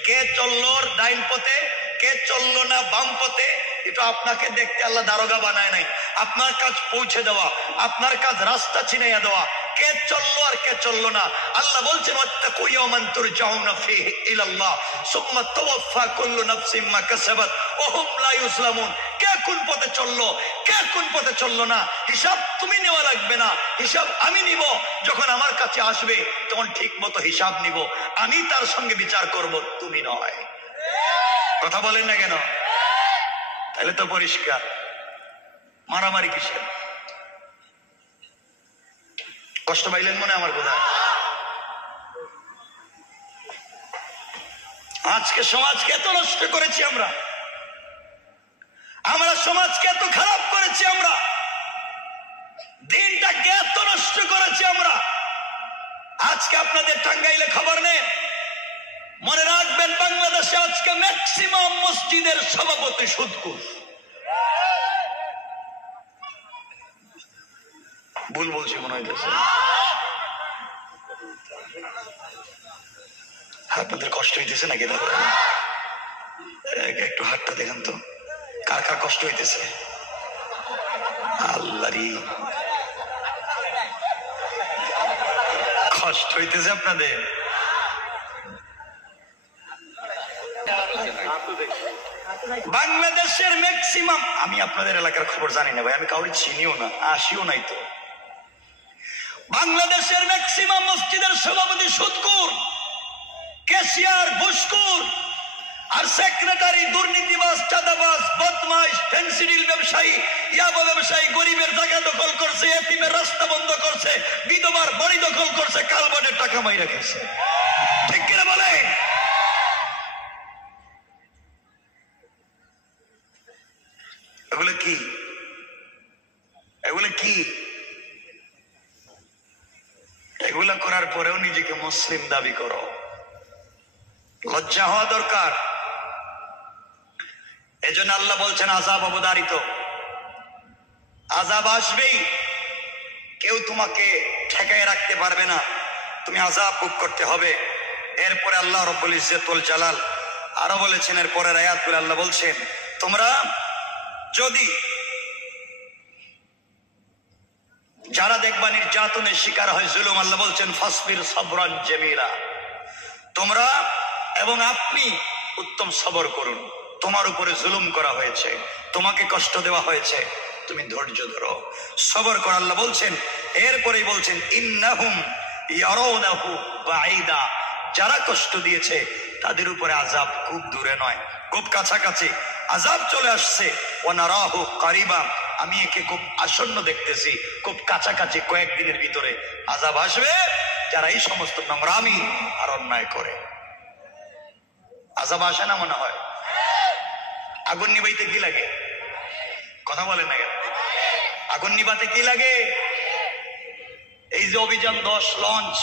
কে চললো ডাইন পথে, কে চললো না বাম পথে, এটা আপনাকে দেখতে আল্লাহ দারোগা বানায় নাই। আপনার কাজ পৌঁছে দেওয়া, আপনার কাজ রাস্তা চিনাইয়া দেওয়া। কে চললো আর কে চললো না। আল্লাহ বলছেন ওয়াত্তাকু ইয়াওমান তুরজাউনা ফীহি ইলাল্লাহ সুম্মা তুওয়াফফা কুল্লু নাফসিন মা কাসাবাত ওয়া হুম লা ইউজলামুন। কে কোন পথে চললো, কে কোন পথে চললো না, হিসাব তুমি নেওয়া লাগবে না, হিসাব আমি নিব। যখন আমার কাছে আসবে তখন ঠিক মতো হিসাব নিব, আমি তার সঙ্গে বিচার করব, তুমি নয়। কথা বলেন না কেন? তাহলে তো পরিষ্কার, মারামারি কিসের? কষ্ট পাইলেন মনে আমার কথা? আজকে সমাজকে এত নষ্ট করেছি আমরা, সমাজকে এত খারাপ করেছি আমরা, দিনটাকে এত নষ্ট করেছি আমরা। আজকে আপনাদের টাঙ্গাইলে খবর নেন, মনে রাখবেন বাংলাদেশে আজকে ম্যাক্সিমাম মসজিদের সভাপতি সুদখোর। ভুল বলছি মনে হইতেছে, আপনাদের কষ্ট হইতেছে নাকি? একটু হাতটা দেখেন তো, কার কার কষ্ট হইতেছে? আল্লাহরি কষ্ট হইতেছে আপনাদের। বাংলাদেশের ম্যাক্সিমাম, আমি আপনাদের এলাকার খবর জানি না ভাই, আমি কাউকে চিনিও না, আসিও নাই তো। বাংলাদেশের ম্যাক্সিমাম মসজিদের সভাপতি সুদখোর, ক্যাশিয়ার ঘুষখোর, আর সেক্রেটারি দুর্নীতিবাজ, চাঁদাবাজ, বদমাইশ, ফেন্সিডিল ব্যবসায়ী, ইয়াবা ব্যবসায়ী, গরিবের জায়গা দখল করছে, এতিমের রাস্তা বন্ধ করছে, বিধবার বাড়ি দখল করছে, কালবানের টাকা মাইরা খেয়েছে। ঠিক কিনা বলে? এগুলো কি? এগুলো কি? এগুলা করার পরেও নিজেকে মুসলিম দাবি করো, লজ্জা হওয়া দরকার। এজন্য আল্লাহ বলছেন আযাব অবধারিত, আযাব আসবেই, কেউ তোমাকে ঠেকায় রাখতে পারবে না, তুমি আযাব ভোগ করতে হবে। এরপরে আল্লাহ রব্বুল ইজ্জত ওয়াল জালাল আরো বলেছেন, এর পরের আয়াতগুলো আল্লাহ বলছেন তোমরা যদি, যারা দেখবা নির্যাতনের শিকার হয়, জুলুম, আল্লাহ বলছেন ফাসবির সাবরান জামিলা, তোমরা এবং আপনি উত্তম সবর করুন। তোমার উপরে জুলুম করা হয়েছে, তোমাকে কষ্ট দেওয়া হয়েছে, তুমি ধৈর্য ধরো, সবর কর। আল্লাহ বলছেন, এরপরেই বলছেন ইন্নাহুম ইয়ারাউনাহু বাঈদা, যারা কষ্ট দিয়েছে তাদের উপরে আযাব খুব দূরে নয়, খুব কাছাকাছি আযাব চলে আসছে। ওয়া নারাহু কারিবা, আমি একে খুব আসন্ন দেখতেছি, খুব কাছাকাছি, কয়েকদিনের ভিতরে আযাব আসবে যারা এই সমস্ত নোংরামি আর অন্যায় করে। আযাব আসে না মনে হয়? আগুন নিবাইতে কি লাগে? কথা বলেন না কেন? আগুন নিবাতে কি লাগে? এই যে অভিযান 10 লঞ্চ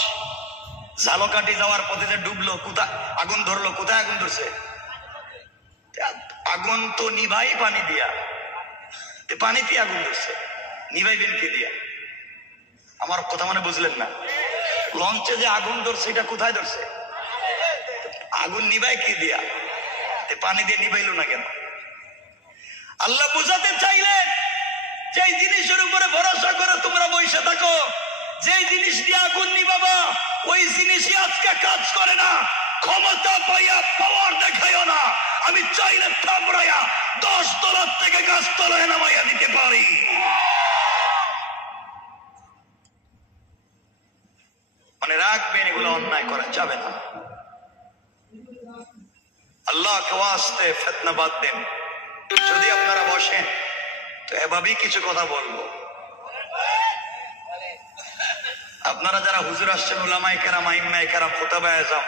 ঝালকাঠি যাওয়ার পথে যে ডুবলো, কোথায় আগুন ধরলো? কোথায় আগুন ধরছে? আগুন তো নিভাই পানি দিয়া, পানিতে আগুন ধরছে, নিভাইবেন কি দিয়া? আমার কথা মানে বুঝলেন না? লঞ্চে যে আগুন ধরছে এটা কোথায় ধরছে? আগুন নিভাই কি দিয়া? পানি দিয়ে নিভাইলো না কেন? আল্লাহ বুঝাতে চাইলেন যেই জিনিসের উপরে ভরসা করে তোমরা বসে থাকো, যেই জিনিস দিয়ে আগুন নিবাবা, ওই জিনিসই আজকে কাজ করে না। ক্ষমতা পাইয়া পাওয়ার দেখাইও না, আমি চাইলে থামড়াইয়া 10 তলার থেকে গাছ তলায় নামাইয়া দিতে পারি। মানে রাখবেন, এগুলো অন্যায় করা যাবে না। আল্লাহকে ওয়াস্তে ফিতনা বাদ দেন। যদি আপনারা বসেন তো এভাবেই কিছু কথা বলবো। আপনারা যারা হুজুর আসছেন, উলামায়ে কেরাম, আইম্মায়ে কেরাম, খুতাবায়ে আযম,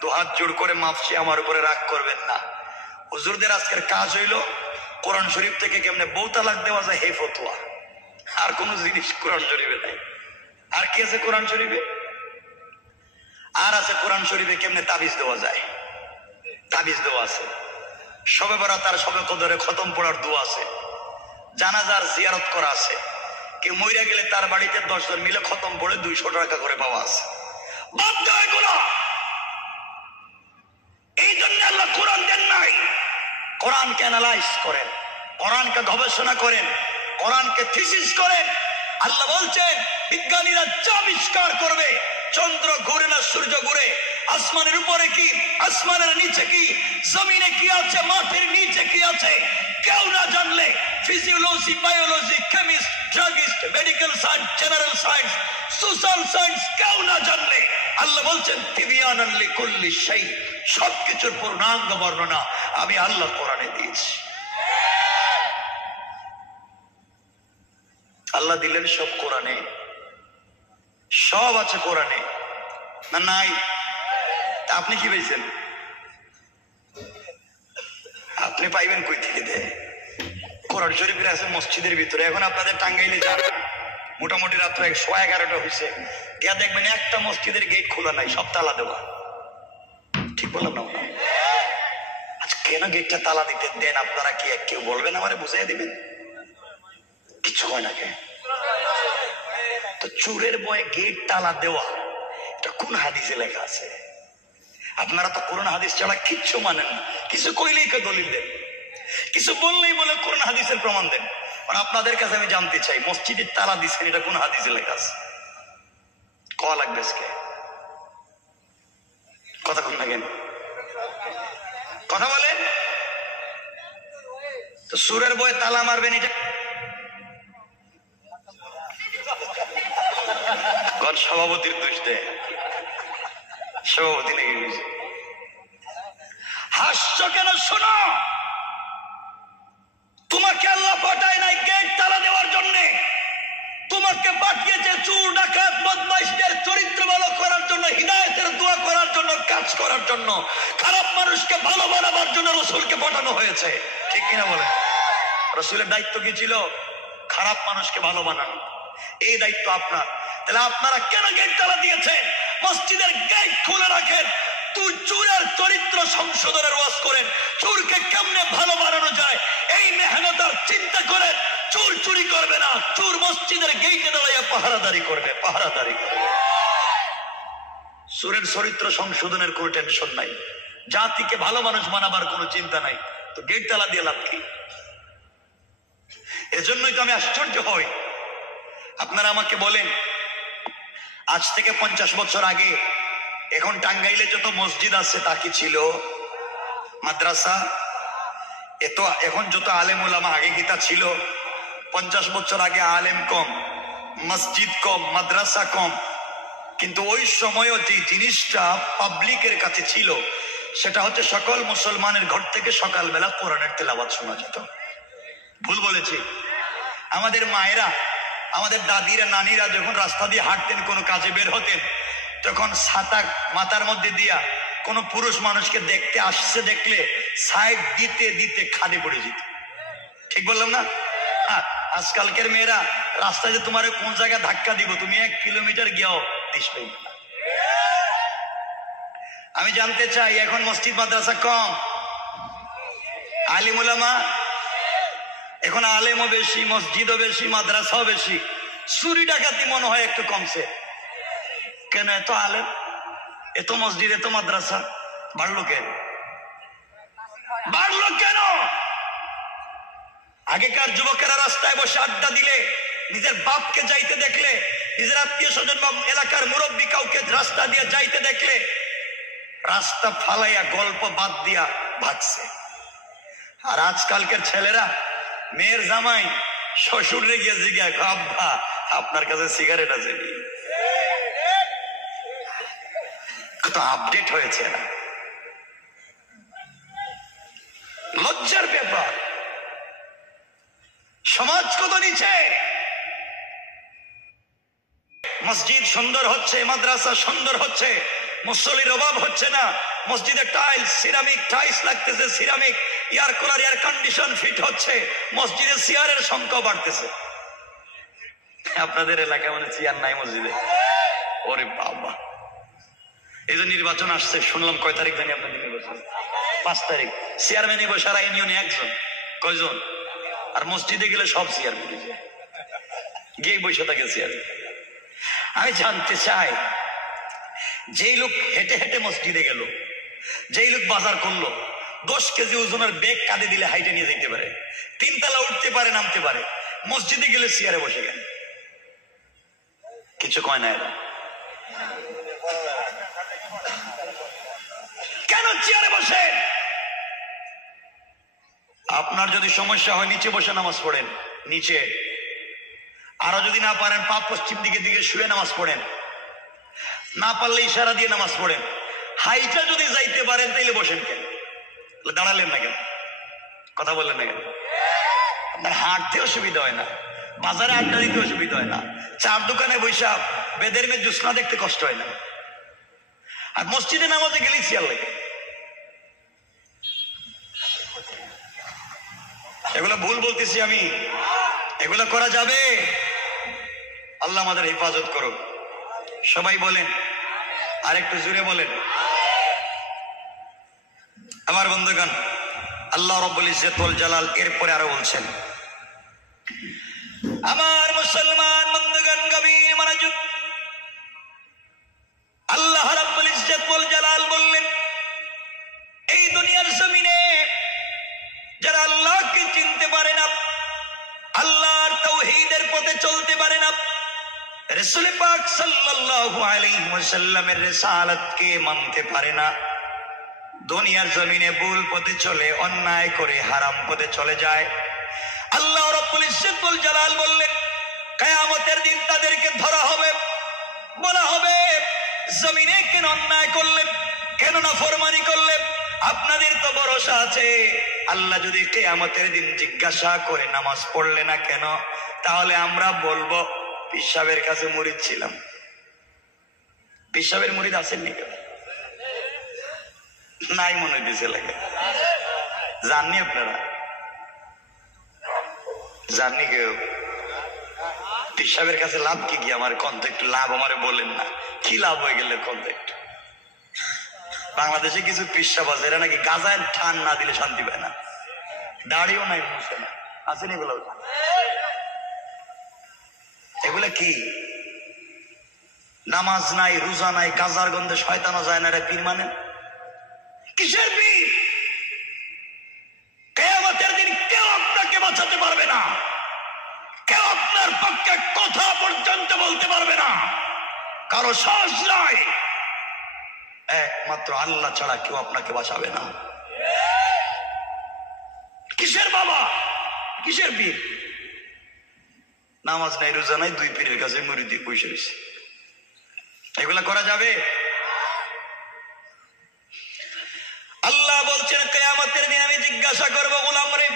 দুহাত জোড় করে মাফ চেয়ে আমার উপরে রাগ করবেন না। হুজুরদের আজকের কাজ হইল কোরআন শরীফ থেকে কেমনে বউ তালাক দেওয়া যায় হে ফতোয়া, আর কোন জিনিস কোরআন শরীফে নাই। আর কি আছে কোরআন শরীফে? আর আছে কোরআন শরীফে কেমনে তাবিজ দেওয়া যায়, তাবিজ দেওয়া আছে। শবে বরাত আর শবে কদরে খতম পড়ার দোয়া আছে, জানাজার জিয়ারত করা আছে। কেউ মইরা গেলে তার বাড়িতে 10 জন মিলে খতম পড়ে 200 টাকা করে পাওয়া আছে। বাদ দাও এগুলো। এই জন্য আল্লাহ কোরআন দেন নাই। কোরআনকে অ্যানালাইজ করেন, কোরআনকে গবেষণা করেন, কোরআনকে থিসিস করেন। আল্লাহ বলছেন বিজ্ঞানীরা যা আবিষ্কার করবে, চন্দ্র ঘুরে না সূর্য ঘুরে, আসমানের উপরে কি, আসমানের নিচে কি, জমিনে কি আছে, মাটির নিচে কি আছে, কেউ না জানলে physiology, biology, chemist, druggist, medical science, general science, social science কেউ না জানলে আল্লাহ বলছেন তিবিয়ানান লিকুল্লি শাই, সবকিছুর পূর্ণাঙ্গ বর্ণনা আমি আল্লাহ কোরআনে দিয়েছি। আল্লাহ দিলেন সব কোরআনে, সব আছে কোরআনে না নাই? আপনি কি পাইছেন? আপনি পাইবেন কই থেকে? দেয় কোরআন শরীফের আছে মসজিদের ভিতরে। এখন আপনাদের টাঙ্গাইলে যান, মোটামুটি রাত্র 11:30 হয়েছে, গিয়া দেখবেন একটা মসজিদের গেট খোলা নাই, সব তালা দেওয়া। ঠিক বললাম না? আচ্ছা কেন গেটটা তালা দিতে দেন আপনারা? কি কেউ বলবেন আমারে, বুঝাই দিবেন? কিছু হয় না কে? তো চোরের বয়ে গেট তালা দেওয়া, এটা কোন হাদিসে লেখা আছে? আপনারা তো কোরআন হাদিস ছাড়া কিচ্ছু মানেন না। কিছু কইলেই কে দলিল দেন, কিছু বললেই বলে কোরআন হাদিসের প্রমাণ দেন। মানে আপনাদের কাছে আমি জানতে চাই, মসজিদের তালা দিচ্ছেন এটা কোন হাদিসে লেখা আছে? কওয়া লাগবে আজকে, কথা কোন না কেন? কথা বলেন তো। সুরের বয়ে তালা মারবেন, এটা সভাপতির দোষ দেয়, সভাপতি নাকি বুঝে। হাসছ কেন? শোনো, তোমাকে আল্লাহ পাঠায় নাই গেট তালা দেওয়ার জন্য, তোমাকে পাঠিয়েছে চোর, ডাকাত, বদমাইশদের চরিত্র ভালো করার জন্য, হিদায়াতের দোয়া করার জন্য, কাজ করার জন্য। খারাপ মানুষকে ভালো বানাবার জন্য রাসূলকে পাঠানো হয়েছে। ঠিক কিনা বলেন? রাসূলের দায়িত্ব কি ছিল? খারাপ মানুষকে ভালো বানানো। এই দায়িত্ব আপনার। তাহলে আপনারা কেন গেট তালা দিয়েছেন? মসজিদের গেট খুলে রাখেন, তুই চোরের চরিত্র সংশোধনের ওয়াজ করেন, চোরকে কেমনে ভালো বানানো যায় এই মেহনত আর চিন্তা করেন। চোর চুরি করবে না, চোর মসজিদের গেটে দাঁড়িয়ে পাহারাদারি করবে, পাহারাদারি করবে। চোরের চরিত্র সংশোধনের কোনো টেনশন নাই, জাতিকে ভালো মানুষ বানাবার কোনো চিন্তা নাই, তো গেট তালা দিয়ে লাভ কি? এজন্যই তো আমি আশ্চর্য হই। আপনারা আমাকে বলেন, আজ থেকে 50 বছর আগে এখন টাঙ্গাইলে যত মসজিদ আছে তা কি ছিল? মাদ্রাসা? এত এখন যত আলেম ওলামা আগে কি তা ছিল? 50 বছর আগে আলেম কম, মসজিদ কম, মাদ্রাসা কম, কিন্তু ওই সময়ও যে জিনিসটা পাবলিকের কাছে ছিল সেটা হচ্ছে সকল মুসলমানের ঘর থেকে সকালবেলা কোরআনের তেলাওয়াত শোনা যেত। ভুল বলেছি? আমাদের মায়েরা, আমাদের দাদিরা, নানিরা যখন রাস্তা দিয়ে হাঁটতেন, কোনো কাজে বের হতেন, তখন ছাতা মাথার মধ্যে দিয়া কোনো পুরুষ মানুষকে দেখতে আসছে দেখলে সাইড দিতে দিতে খাদে পড়ে যেত। ঠিক বললাম না? আজকালকের মেয়েরা রাস্তায় যে তোমার কোন জায়গায় ধাক্কা দিব, তুমি 1 কিলোমিটার গিয়েও দিস পাই না। আমি জানতে চাই, এখন মসজিদ মাদ্রাসা কম, আলিম উলামা এখন আলেমও বেশি, মসজিদও বেশি, মাদ্রাসাও বেশি, চুরি ডাকাতি মনে হয় একটু কমছে। কেন এত আলেম, এত মসজিদ, এত মাদ্রাসা বাড়লো কেন? বাড়লো কেন? আগেকার যুবকেরা রাস্তায় বসে আড্ডা দিলে, নিজের বাপকে যাইতে দেখলে, নিজের আত্মীয় স্বজন বা এলাকার মুরব্বী কাউকে রাস্তা দিয়ে যাইতে দেখলে রাস্তা ফালাইয়া গল্প বাদ দিয়া ভাগছে। আর আজকালকার ছেলেরা মেয়ের জামাই শ্বশুর রে গিয়ে জিজ্ঞাসা, আব্বা আপনার কাছে সিগারেট আছে নি? কত আপডেট হয়েছে না, লজ্জার ব্যাপার। সমাজ কত নিচে। মসজিদ সুন্দর হচ্ছে, মাদ্রাসা সুন্দর হচ্ছে, মুসল্লির অভাব হচ্ছে না, মসজিদে টাইলস সিরামিক টাইলস লাগতেছে, ceramic air cooler air condition fit হচ্ছে, মসজিদে চেয়ারের সংখ্যা বাড়তেছে। আপনাদের এলাকায় মানে চেয়ার নাই মসজিদে? ওরে বাবা, এই যে নির্বাচন আসছে, শুনলাম কয় তারিখ জানি আপনাদের নির্বাচন? 5 তারিখ। চেয়ারম্যান নিব সারা ইউনিয়নে একজন, কয়জন? আর মসজিদে গেলে সব চেয়ারম্যান গিয়ে বসে থাকে চেয়ারে। আমি জানতে চাই, যেই লোক হেঁটে হেঁটে মসজিদে গেল, যেই লোক বাজার করলো, 10 কেজি ওজনের ব্যাগ কাঁধে দিলে হাইটে নিয়ে যেতে পারে, 3 তলা উঠতে পারে নামতে পারে, মসজিদে গেলে চেয়ারে বসে গেল, কিছু কয় না এরা? কেন চেয়ারে বসে? আপনার যদি সমস্যা হয় নিচে বসে নামাজ পড়েন, নিচে। আরো যদি না পারেন পা পশ্চিম দিকে দিকে শুয়ে নামাজ পড়েন, না পারলে ইশারা দিয়ে নামাজ পড়েন। হাইটা যদি যাইতে পারেন তাইলে বসেন কেন? দাঁড়ালেন না কেন? কথা বললেন না কেন? আপনার হাঁটতে অসুবিধা হয় না, বাজারে আড্ডা দিতে অসুবিধা হয় না, চার দোকানে বৈশা বেদের মেয়ে জুসনা দেখতে কষ্ট হয় না, আর মসজিদে নামাজে গেলেই চেয়ার লাগে। এগুলো ভুল বলতেছি আমি? এগুলো করা যাবে? আল্লাহ আমাদের হেফাজত করুক। সবাই বলেন, আর একটু জোরে বলেন। আমার বন্ধুগণ, আল্লাহ রাব্বুল ইজ্জত ওয়াল জালাল এরপরে আরো বলছেন, আমার মুসলমান বন্ধুগণ গভীর মনোযোগ। আল্লাহ রাব্বুল ইজ্জত ওয়াল জালাল বললেন, এই দুনিয়ার জমিনে যারা আল্লাহকে চিনতে পারে না, আল্লাহর তাওহীদের পথে চলতে পারে না, রাসূল পাক সাল্লাল্লাহু আলাইহি ওয়াসাল্লামের রিসালাতকে মানতে পারে না, দুনিয়ার জমিনে ভুল পথে চলে, অন্যায় করে হারাম পথে চলে যায়, আল্লাহ রাব্বুল ইজ্জত ওয়াল জালাল বললেন, কিয়ামতের দিন তাদেরকে ধরা হবে, বলা হবে, জমিনে কেন অন্যায় করলেন, কেন নাফরমানি করলেন? আপনাদের তো ভরসা আছে, আল্লাহ যদি কিয়ামতের দিন জিজ্ঞাসা করে নামাজ পড়লে না কেন, তাহলে আমরা বলবো পিসাবের কাছে মুরিদ ছিলাম। পিসাবের মুরিদ আছেন নি কেন? নাই মনে হইতেছে লাগে। জাননি আপনারা? জাননি কেউ? পিসাবের কাছে লাভ কি? আমার কন্ট্যাক্ট লাভ আমারে বলেন না, কি লাভ হয়ে গেলে কন্ট্যাক্ট? বাংলাদেশে কিছু পিসাব আছে, এরা নাকি গাজায় ঠান না দিলে শান্তি পায় না, দাড়িও নাই, মুছে না, আছেন এগুলো? এগুলা কি? নামাজ নাই, রোজা নাই, গাজার গন্ধে শয়তানও যায় না, রে পীর মানে কিসের পীর? কিয়ামতের দিন কেউ আপনাকে বাঁচাতে পারবে না, কেউ আপনার পক্ষে কথা পর্যন্ত বলতে পারবে না, কারো সাহস নাই, একমাত্র আল্লাহ ছাড়া কেউ আপনাকে বাঁচাবে না। কিসের বাবা, কিসের পীর? নামাজ নাই, রোজা নাই, 2 পীরের কাছে মুরিদ দিয়ে বসে রয়েছে। এগুলা করা যাবে? আল্লাহ বলছেন, কিয়ামতের দিন আমি জিজ্ঞাসা করব, গোলাম রে,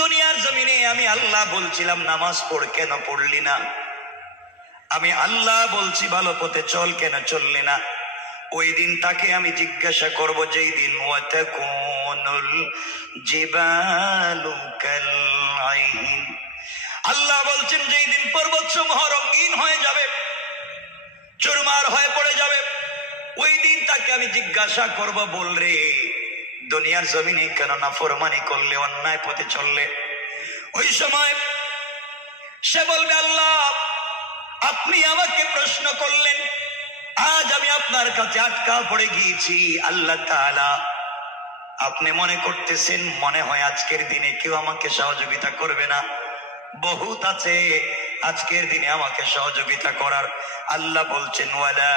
দুনিয়ার জমিনে আমি আল্লাহ বলছিলাম নামাজ পড়, কেন পড়লি না? আমি আল্লাহ বলছি ভালো পথে চল, কেন চললি না? ওই দিন তাকে আমি জিজ্ঞাসা করব, যেই দিন ওয়াতাকুনুল জিবালু কাল আইন। আল্লাহ বলছেন, যেই দিন পর্বত সমূহ রঙিন হয়ে যাবে, চুরমার হয়ে পড়ে যাবে, ওই দিন তাকে আমি জিজ্ঞাসা করব, বল রে, দুনিয়ার জমিনে কেন নাফরমানি করলে, অন্যায় পথে চললে? ওই সময় সে বলবে, আল্লাহ আপনি আমাকে প্রশ্ন করলেন, আজ আমি আপনার কাছে আটকা পড়ে গিয়েছি। আল্লাহ তাআলা, আপনি মনে করতেছেন মনে হয় আজকের দিনে কেউ আমাকে সহযোগিতা করবে না? বহুত আছে আজকের দিনে আমাকে সহযোগিতা করার। আল্লাহ বলছেন, ওয়ালা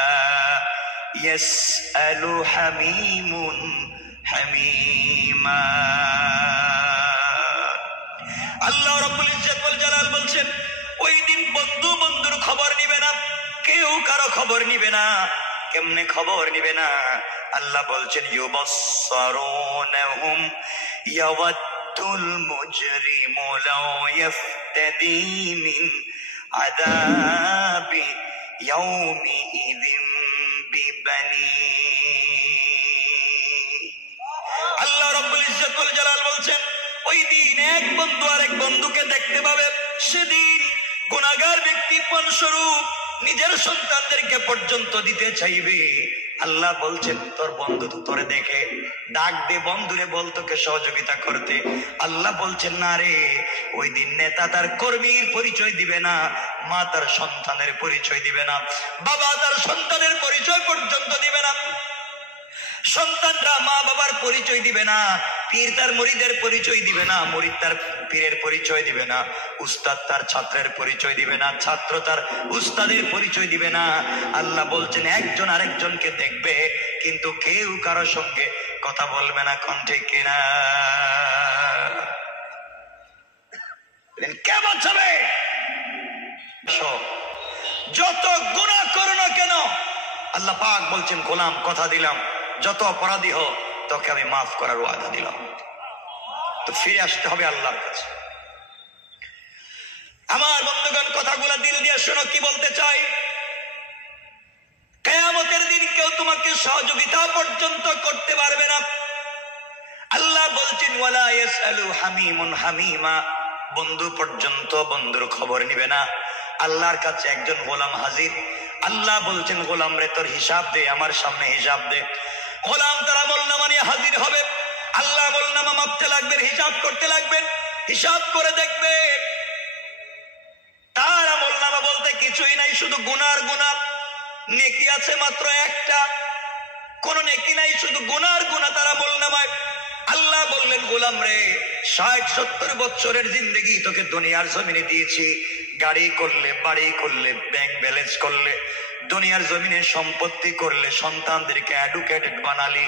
ইয়াসআলু হামিমুন হামিমা। আল্লাহ রাব্বুল ইজ্জত ওয়াল জালাল বলছেন, ওই দিন বন্ধু বন্ধুর খবর নিবে না, কেউ কারো খবর নিবে না, কেমনে খবর নিবে না? আল্লাহ বলছেন ইউবাসসারুনহুম ইয়াওয়াদ্দুল মুজরিমু লাউ ইফতাদি মিন আযাবি ইয়াউমিইযিন বিবানি। আল্লাহ রাব্বুল ইজ্জত ওয়াল জালাল বলছেন ওই দিন এক বন্ধু আরেক বন্ধুকে দেখতে পাবে। সেদিন গুনাহগার ব্যক্তি ফলস্বরূপ নিজের সন্তানদেরকে পর্যন্ত দিতে চাইবে। আল্লাহ বলছেন তোর বন্ধু তো তোরে দেখে, ডাক দে বন্ধুরে বল তোকে সহযোগিতা করতে। আল্লাহ বলছেন না রে, ওই দিন নেতা তার কর্মীর পরিচয় দিবে না, মা তার সন্তানের পরিচয় দিবে না, বাবা তার সন্তানের পরিচয় পর্যন্ত দিবে না, সন্তানরা মা বাবার পরিচয় দিবে না, পীর তার মুরিদের পরিচয় দিবে না, মুরিদ তার পীরের পরিচয় দিবে না, উস্তাদ তার ছাত্রের পরিচয় দিবে না, ছাত্র তার উস্তাদের পরিচয় দিবে না। আল্লাহ বলছেন একজন আরেকজনকে দেখবে কিন্তু কেউ কারো সঙ্গে কথা বলবে না। কোন ঠিক কিনা? কে বাঁচাবে? যত গুনাহ করো না কেন আল্লাহ পাক বলছেন গোলাম কথা দিলাম যত অপরাধী হো তোকে আমি মাফ করার ওয়াদা দিলাম। তো ফিরে আসতে হবে আল্লাহর কাছে। আমার বন্ধুগণ কথাগুলো দিল দিয়ে শোনো কি বলতে চাই। কিয়ামতের দিন কেউ তোমাকে সহযোগিতা পর্যন্ত করতে পারবে না। আল্লাহ বলছেন ওয়ালা ইয়াসআলু হামিমুন হামিমা, বন্ধু পর্যন্ত বন্ধুর খবর নিবে না। আল্লাহর কাছে একজন গোলাম হাজির। আল্লাহ বলছেন গোলাম রে তোর হিসাব দে, আমার সামনে হিসাব দে। গোলাম তার আমলনামা নিয়ে হাজির হবে। আল্লাহ আমলনামা মাপতে লাগবেন, হিসাব করতে লাগবেন। হিসাব করে দেখবে তার আমলনামা বলতে কিছুই নাই, শুধু গুনার গুনাহ। নেকি আছে মাত্র একটা, কোন নেকি নাই, শুধু গুনার গুনাহ তার আমলনামায়। আল্লাহ বললেন গোলাম রে 60-70 বছরের জিন্দেগি তোকে দুনিয়ার জমিনে দিয়েছি। গাড়ি করলে, বাড়ি করলে, ব্যাংক ব্যালেন্স করলে, দুনিয়ার জমিনে সম্পত্তি করলে, সন্তানদেরকে এডুকেটেড বানালি,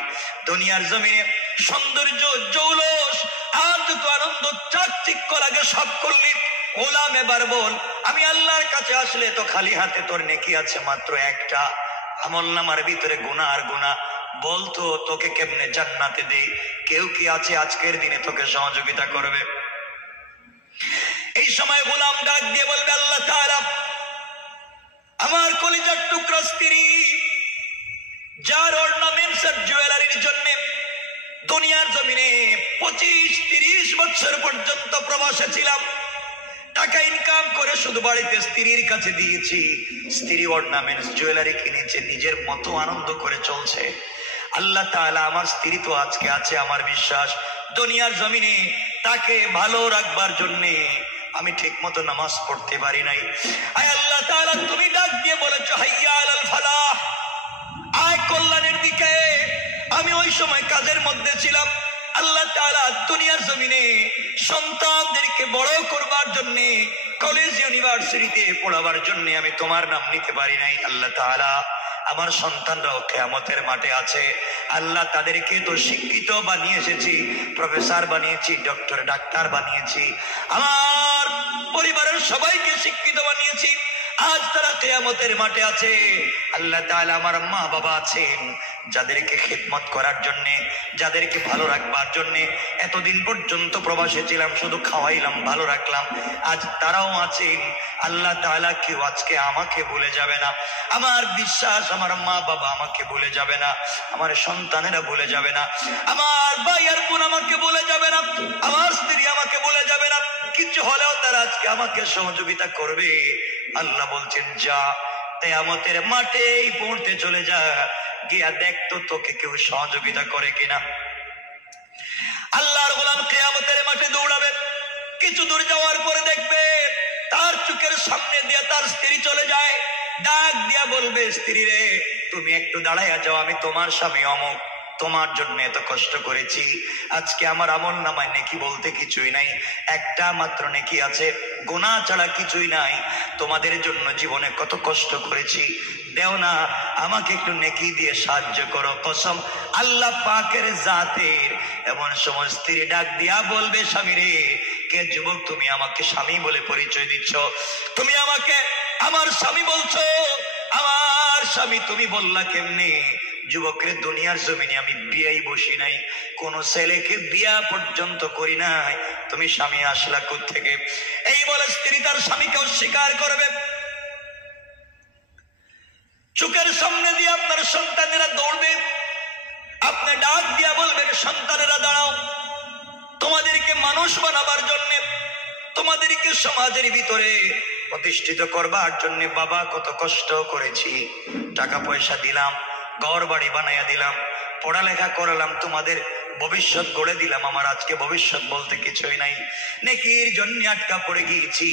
দুনিয়ার জমিনে সৌন্দর্য জৌলস আর যত আনন্দ চাকচিক্য লাগে সব করলি। গোলাম এবার বল আমি আল্লাহর কাছে আসলে তো খালি হাতে, তোর নেকি আছে মাত্র একটা, আমলনামার ভিতরে গুনাহ আর গুনাহ। বলতো তোকে কেমনে জান্নাতে দেই? কেউ কি আছে আজকের দিনে তোকে সহযোগিতা করবে? এই সময় গোলাম ডাক দিয়ে বলবে আল্লাহ তাআলা আমার কলিজার টুকরা স্ত্রী যার অর্নামেন্টস আর জুয়েলারির জন্য দুনিয়ার জমিনে 25-30 বছর পর্যন্ত প্রবাসে ছিলাম, টাকা ইনকাম করে শুধু বাড়িতে স্ত্রীর কাছে দিয়েছি, স্ত্রী অর্নামেন্টস জুয়েলারি কিনেছে, নিজের মতো আনন্দ করে চলছে। আল্লাহ তাআলা আমার স্ত্রী তো আজকে আছে, আমার বিশ্বাস দুনিয়ার জমিনে তাকে ভালো রাখবার জন্য আমি ঠিক মতো নামাজ পড়তে পারি নাই। আয় আল্লাহ তাআলা তুমি ডাক দিয়ে বলেছো হাইয়া আলাল ফালাহ, আয় কল্যাণের দিকে। আমি ওই সময় কাজের মধ্যে ছিলাম। আল্লাহ তাআলা দুনিয়ার জমিনে সন্তানদেরকে বড় করবার জন্য, কলেজ ইউনিভার্সিটিতে পড়াবার জন্য আমি তোমার নাম নিতে পারি নাই। আল্লাহ তাআলা আমার সন্তানরাও কিয়ামতের মাঠে আছে। আল্লাহ তাদেরকে তো শিক্ষিত বানিয়ে এসেছি, প্রফেসর বানিয়েছি, ডক্টর ডাক্তার বানিয়েছি, আমার পরিবারের সবাইকে শিক্ষিত বানিয়েছি। আজ তারা কিয়ামতের মাঠে আছে। আল্লাহ তাআলা আমার মা বাবা আছেন যাদেরকে খিদমত করার জন্য, যাদেরকে ভালো রাখবার জন্য এতদিন পর্যন্ত প্রবাসে ছিলাম, শুধু খাওয়াইলাম, ভালো রাখলাম। আজ তারাও আছেন। আল্লাহ তাআলা কেউ আজকে আমাকে ভুলে যাবে না। আমার বিশ্বাস আমার মা বাবা আমাকে ভুলে যাবে না, আমার সন্তানেরা ভুলে যাবে না, আমার ভাই আর বোন আমাকে ভুলে যাবে না, আমার স্ত্রী আমাকে ভুলে যাবে না। কিছু হলেও তারা আজকে আমাকে সহযোগিতা করবে। আল্লাহ বলছেন যা কিয়ামতের মাঠে পড়তে চলে যা, গিয়া দেখতো তোকে কেউ সহযোগিতা করে কিনা। আল্লাহর গোলাম কিয়ামতের মাঠে দৌড়াবে। কিছু দূর যাওয়ার পরে দেখবে তার চোখের সামনে দিয়ে তার স্ত্রী চলে যায়। ডাক দিয়া বলবে স্ত্রী রে তুমি একটু দাঁড়াইয়া যাও, আমি তোমার স্বামী অমুক, তোমার জন্য এত কষ্ট করেছি। আজকে আমার আমলনামায় নেকি বলতে কিছুই নাই, একটা মাত্র নেকি আছে, গুনাহ ছাড়া কিছুই নাই। তোমাদের জন্য জীবনে কত কষ্ট করেছি, দেও না আমাকে একটু নেকি দিয়ে সাহায্য করো। কসম আল্লাহ পাকের জাতের। এমন সময় স্ত্রী ডাক দিয়া বলবে স্বামী রে, কে যুবক তুমি আমাকে স্বামী বলে পরিচয় দিচ্ছ? তুমি আমাকে আমার স্বামী বলছো? আমার স্বামী তুমি বললা কেমনে? যুবকের দুনিয়ার জমিনে আমি বিয়াই বসি নাই, কোন ছেলেকে বিয়া পর্যন্ত করি নাই, তুমি স্বামী আসলা কোত্থেকে? এই বলে স্ত্রী তার স্বামীকে অস্বীকার করবে। চোখের সামনে দিয়ে আপনার সন্তানেরা দৌড়বে, আপনি ডাক দিয়া বলবেন সন্তানেরা দাঁড়াও, তোমাদেরকে মানুষ বানাবার জন্য, তোমাদেরকে সমাজের ভিতরে প্রতিষ্ঠিত করবার জন্য বাবা কত কষ্ট করেছি, টাকা পয়সা দিলাম, ঘর বাড়ি বানাইয়া দিলাম, পড়ালেখা করালাম, তোমাদের ভবিষ্যৎ গড়ে দিলাম, আমার আজকে ভবিষ্যৎ বলতে কিছুই নাই, নেকির জন্য আটকা পড়ে গিয়েছি,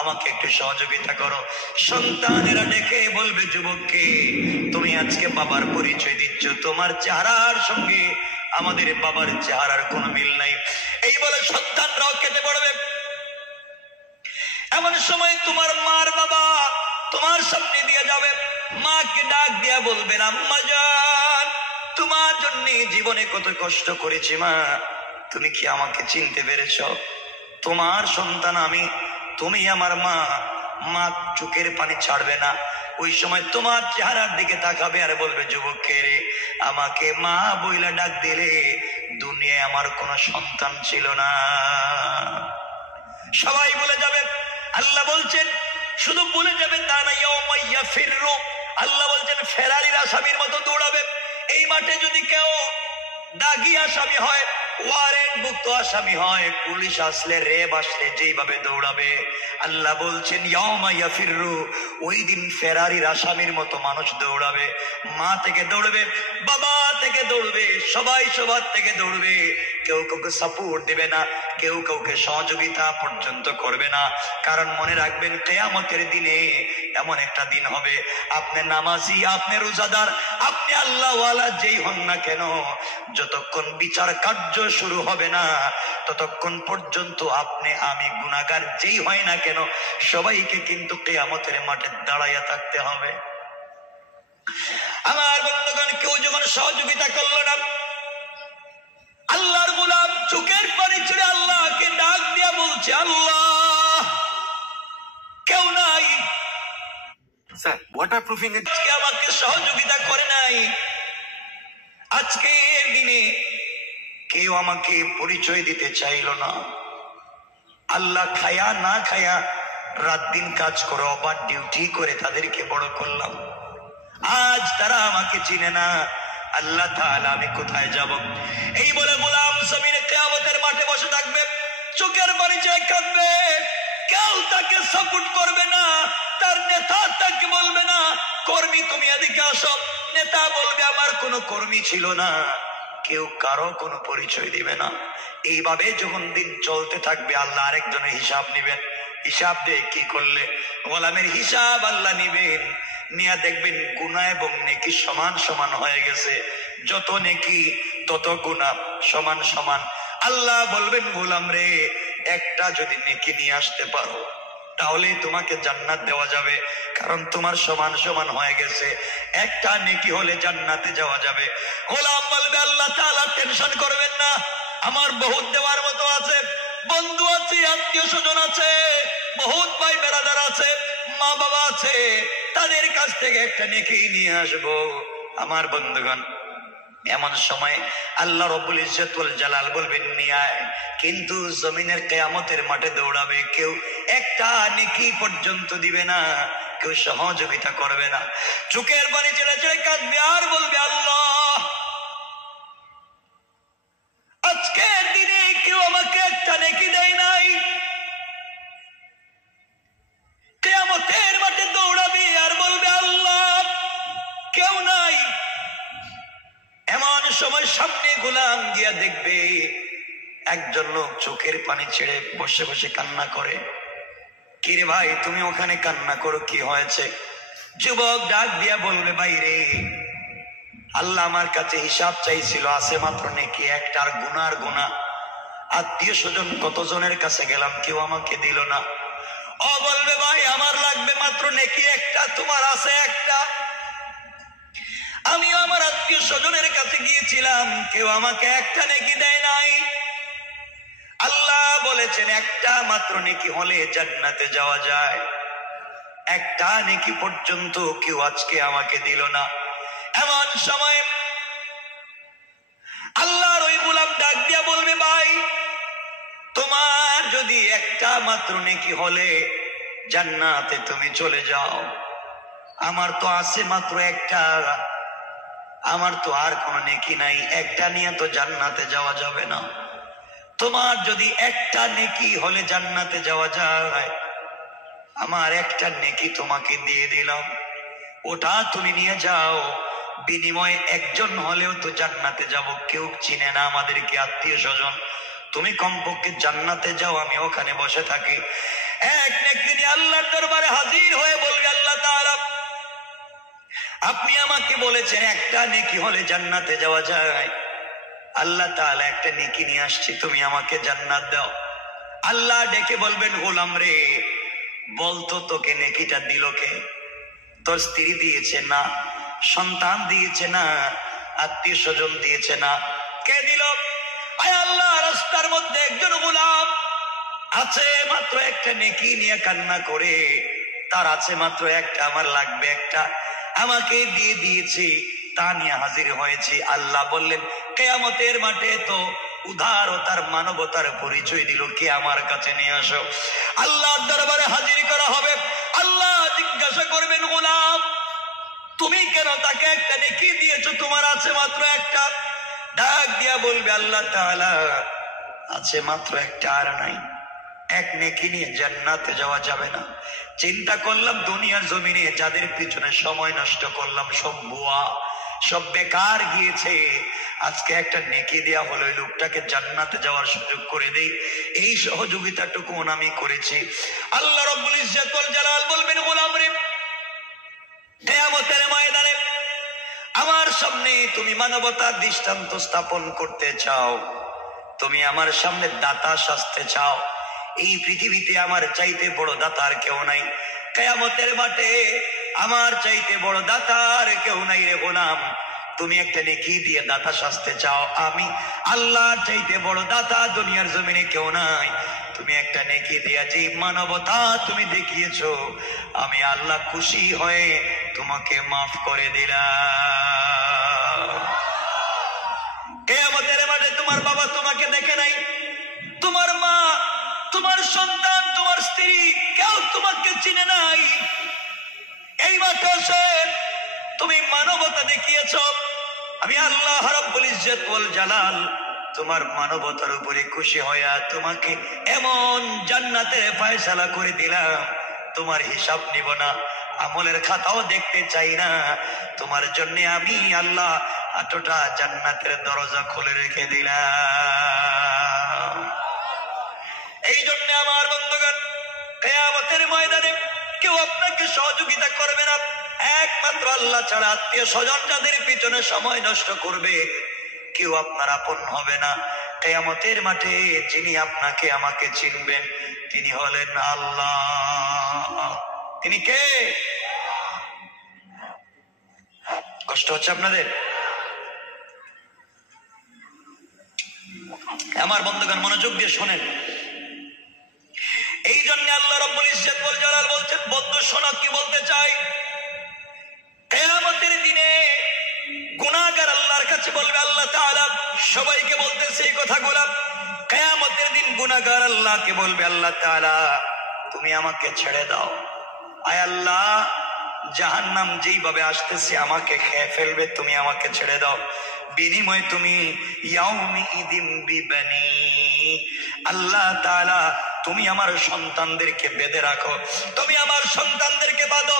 আমাকে একটু সহযোগিতা করো। সন্তানেরা ডেকে বলবে যুবককে, তুমি আজকে বাবার পরিচয় দিচ্ছ, তোমার চেহারার সঙ্গে আমাদের বাবার চেহারার কোনো মিল নাই। এই বলে সন্তানরাও কেটে পড়বে। এমন সময় তোমার মার বাবা তোমার সামনে দিয়ে যাবে, মাকে ডাক দিয়া বলবেন আম্মা জান, তোমার জন্য জীবনে কত কষ্ট করেছি মা, তুমি কি আমাকে চিনতে পেরেছ? তোমার সন্তান আমি, তুমি আমার মা। মা চোখের পানি ছাড়বে না, ওই সময় তোমার চেহারার দিকে তাকাবে আর বলবে যুবককে রে, আমাকে মা বইলা ডাক দিলে, দুনিয়ায় আমার কোনো সন্তান ছিল না। সবাই বলে যাবে। আল্লাহ বলছেন শুধু বলে যাবে তা না, ইয়াউমাইয়া ফিররু, আল্লাহ বলছেন ফেরারির আসামির মতো দৌড়াবে। এই মাঠে যদি কেউ দাগি আসামি হয়, ওয়ারেন্ট মুক্ত আসামি হয়, পুলিশ আসলে রেব আসলে যেইভাবে দৌড়াবে, আল্লাহ বলছেন ইয়াউমাইয়া ফিররু, ওই দিন ফেরারির আসামির মতো মানুষ দৌড়াবে। মা থেকে দৌড়বে, বাবা থেকে দৌড়বে, সবাই সবার থেকে দৌড়বে, কেউ কাউকে সাপোর্ট দিবে না, কেউ কাউকে সহযোগিতা পর্যন্ত করবে না। কারণ মনে রাখবেন কিয়ামতের দিনে এমন একটা দিন হবে, আপনি নামাজি, আপনি রোজাদার, আপনি আল্লাহওয়ালা যেই হন না কেন, যতক্ষণ বিচার কার্য শুরু হবে না ততক্ষণ পর্যন্ত আপনি আমি গুনাহগার যেই হয় না কেন, সবাইকে কিন্তু কিয়ামতের মাঠে দাঁড়াইয়া থাকতে হবে। আমার বন্ধুগণ, কেউ যখন সহযোগিতা করলো না, আল্লাহর গোলাম চোখের পানি ছেড়ে আল্লাহকে ডাক দিয়া বলছে আল্লাহ কেউ নাই, স্যার ওয়াটার প্রুফিং আজকে আমাকে সহযোগিতা করে নাই, আজকের দিনে কেউ আমাকে পরিচয় দিতে চাইল না। আল্লাহ খায়া না খায়া রাত দিন কাজ করে, ওভার ডিউটি করে তাদেরকে বড় করলাম, আজ তারা আমাকে চিনে না, আল্লাহ তাআলা আমি কোথায় যাব? এই বলে গোলাম জমিনে কিয়ামতের মাঠে বসে থাকবে, চোখের পানি ছেড়ে কাঁদবে, কেউ তাকে সাপোর্ট করবে না, তার নেতা তাকে বলবে না কর্মী তুমি এদিকে আসো, নেতা বলবে আমার কোনো কর্মী ছিল না, কেউ কারো কোনো পরিচয় দিবে না। এইভাবে যখন দিন চলতে থাকবে, আল্লাহ আরেকজনের হিসাব নিবেন, হিসাব দিয়ে কি করলে গোলামের হিসাব আল্লাহ নিবেন, নিয়া দেখবেন গুনাহ এবং নেকি সমান সমান হয়ে গেছে, যত নেকি তত গুনাহ সমান সমান। আল্লাহ বলবেন গোলাম রে, একটা যদি নেকি নিয়ে আসতে পারো তাহলে তোমাকে জান্নাত দেওয়া যাবে, কারণ তোমার সমান সমান হয়ে গেছে, একটা নেকি হলে জান্নাতে যাওয়া যাবে। গোলাম বলবে আল্লাহ তাআলা টেনশন করবেন না, আমার বহুত দেওয়ার মতো আছে, বন্ধু আছে, আত্মীয় স্বজন আছে, বহুত ভাই বেরাদার আছে, মা বাবা আছে, তাদের কাছ থেকে একটা নেকি নিয়ে আসবো। আমার বন্ধুগণ, এমন সময় আল্লাহ রব্বুল ইজ্জত ওয়াল জালাল বলবেন নিয়ে আয়, কিন্তু জমিনের কিয়ামতের মাঠে দৌড়াবে, কেউ একটা নেকি পর্যন্ত দিবে না, কেউ সহযোগিতা করবে না, চোখের পানি ছেড়ে ছেড়ে কাঁদবে আর বলবে আল্লাহ আজকের দিনে কেউ আমাকে একটা নেকি দেয় নাই। কিয়ামতের মাঠে দৌড়াবে আর বলবে আল্লাহ কেউ নাই। এমন সময় সামনে গোলাম গিয়া দেখবে একজন লোক চোখের পানি ছেড়ে বসে বসে কান্না করে। কিরে ভাই, তুমি ওখানে কান্না করো, কি হয়েছে? যুবক ডাক দিয়া বলবে ভাই রে, আল্লাহ আমার কাছে হিসাব চাইছিল, আছে মাত্র নেকি একটা, আর গুনার গুনাহ, আত্মীয় স্বজন কতজনের কাছে গেলাম, কেউ আমাকে দিল না। ও বলবে ভাই আমার লাগবে মাত্র নেকি একটা, তোমার আছে একটা, আমিও আমার আত্মীয় স্বজনের কাছে গিয়েছিলাম, কেউ আমাকে একটা নেকি দেয় নাই। আল্লাহ বলেছেন একটা মাত্র নেকি হলে জান্নাতে যাওয়া যায়, একটা নেকি পর্যন্ত কেউ আজকে আমাকে দিল না। এমন সময় আল্লাহর ওই গোলাম ডাক দিয়া বলবে, ভাই তোমার যদি একটা মাত্র নেকি হলে জান্নাতে তুমি চলে যাও, আমার তো আছে মাত্র একটা, আমার তো আর কোনো নেকি নাই, একটা নিয়ে তো জান্নাতে যাওয়া যাবে না। তোমার যদি একটা নেকি হলে জান্নাতে যাওয়া যায়, আমার একটা নেকি তোমাকে দিয়ে দিলাম, ওটা তুমি নিয়ে যাও, বিনিময়ে একজন হলেও তো জান্নাতে যাব। কেউ চিনে না আমাদেরকে, আত্মীয় স্বজন, তুমি কমপক্ষে জান্নাতে যাও, আমি ওখানে বসে থাকি। এক নেকি নিয়ে আল্লাহর দরবারে হাজির হয়ে বলবে, আল্লাহ তাআলা আপনি আমাকে বলেছেন একটা নেকি হলে জান্নাতে যাওয়া যায়, আল্লাহ তাআলা একটা নেকি নিয়ে আসছি, তুমি আমাকে জান্নাত দাও। আল্লাহ ডেকে বলবেন, গোলাম রে বলতো তোকে নেকিটা দিল কে? তোর স্ত্রী দিয়েছে না, সন্তান দিয়েছে না, আত্মীয় স্বজন দিয়েছে না, কে দিল? আয় আল্লাহ, রাস্তার মধ্যে একজন গোলাম আছে মাত্র একটা নেকি নিয়ে কান্না করে, তার আছে মাত্র একটা, আমার লাগবে একটা, আমাকে দিয়ে দিয়েছি, তা নিয়ে হাজির হয়েছি। আল্লাহ বললেন, কিয়ামতের মাঠে তো উদারতার মানবতার পরিচয় দিল, কে আমার কাছে নিয়ে আসো। আল্লাহর দরবারে হাজির করা হবে। আল্লাহ জিজ্ঞাসা করবেন, গোলাম তুমি কেন তাকে একটা নেকি দিয়েছো, তোমার আছে মাত্র একটা? ডাক দিয়া বলবে, আল্লাহ তাআলা আছে মাত্র একটা, আর নাই। এক নেকি নিয়ে জান্নাতে যাওয়া যাবে না। চিন্তা করলাম দুনিয়ার জমিনে যাদের পিছনে সময় নষ্ট করলাম সব বুয়া, সব বেকার গিয়েছে, আজকে একটা নেকি দেয়া হলো, ওই লোকটাকে জান্নাতে যাওয়ার সুযোগ করে দেই, এই সহযোগিতাটুকু আমি করেছি। আল্লাহ রাব্বুল ইজ্জত ওয়াল জালাল বলবেন, গোলাম রে কিয়ামতের ময়দানে আমার সামনে তুমি মানবতার দৃষ্টান্ত স্থাপন করতে চাও, তুমি আমার সামনে দাতা সাজতে চাও, এই পৃথিবীতে আমার চাইতে বড় দাতা আর কেউ নাই, কিয়ামতের মাঠে আমার চাইতে বড় দাতা আর কেউ নাই রে গোলাম। তুমি একটা নেকি দিয়ে দাতা সাজতে চাও, আমি আল্লাহর চাইতে বড় দাতা দুনিয়ার জমিনে কেউ নাই। তুমি একটা নেকি দিয়া যে মানবতা তুমি দেখিয়েছো, আমি আল্লাহ খুশি হয়ে তোমাকে মাফ করে দিলাম। কিয়ামতের মাঠে তোমার বাবা তোমাকে দেখে নাই, তোমার মা, তোমার সন্তান, তোমার স্ত্রী, কেউ তোমাকে চিনে নাই। এই মাঠে তুমি মানবতা দেখিয়েছ, আমি আল্লাহ রাব্বুল ইজ্জত ওয়াল জালাল তোমার মানবতার উপরে খুশি হইয়া তোমাকে এমন জান্নাতে ফয়সালা করে দিলাম, তোমার হিসাব নিব না, আমলের খাতাও দেখতে চাই না, তোমার জন্য আমি আল্লাহ এতটা জান্নাতের দরজা খুলে রেখে দিলাম। এই জন্য আমার বন্ধুগণ, কিয়ামতের ময়দানে কেউ আপনাকে সহযোগিতা করবে না, একমাত্র আল্লাহ ছাড়া। আত্মীয় স্বজন যাদের পিছনে সময় নষ্ট করবে, কেউ আপনার আপন হবে না। কিয়ামতের মাঠে যিনি আপনাকে আমাকে চিনবেন তিনি হলেন আল্লাহ। তিনি কে? কষ্ট হচ্ছে আপনাদের? আমার বন্ধুগণ মনোযোগ দিয়ে শোনেন। এই জন্য আল্লাহ রাব্বুল ইজ্জত ওয়াল জালাল বলছেন, বন্ধু শোনো কি বলতে চাই। কিয়ামতের দিনে গুনাহগার আল্লাহর কাছে বলবে, আল্লাহ তাআলা সবাইকে বলতেছে এই কথাগুলো, কিয়ামতের দিন গুনাহগার আল্লাহকে বলবে, আল্লাহ তাআলা তুমি আমাকে ছেড়ে দাও। আয় আল্লাহ, জাহান্নাম যেইভাবে আসতেছে আমাকে খেয়ে ফেলবে, তুমি আমাকে ছেড়ে দাও। বিনিময়ে তুমি ইয়াউমি ইদিন বিবানি, আল্লাহ তাআলা তুমি আমার সন্তানদেরকে বেঁধে রাখো, তুমি আমার সন্তানদেরকে বাঁধো।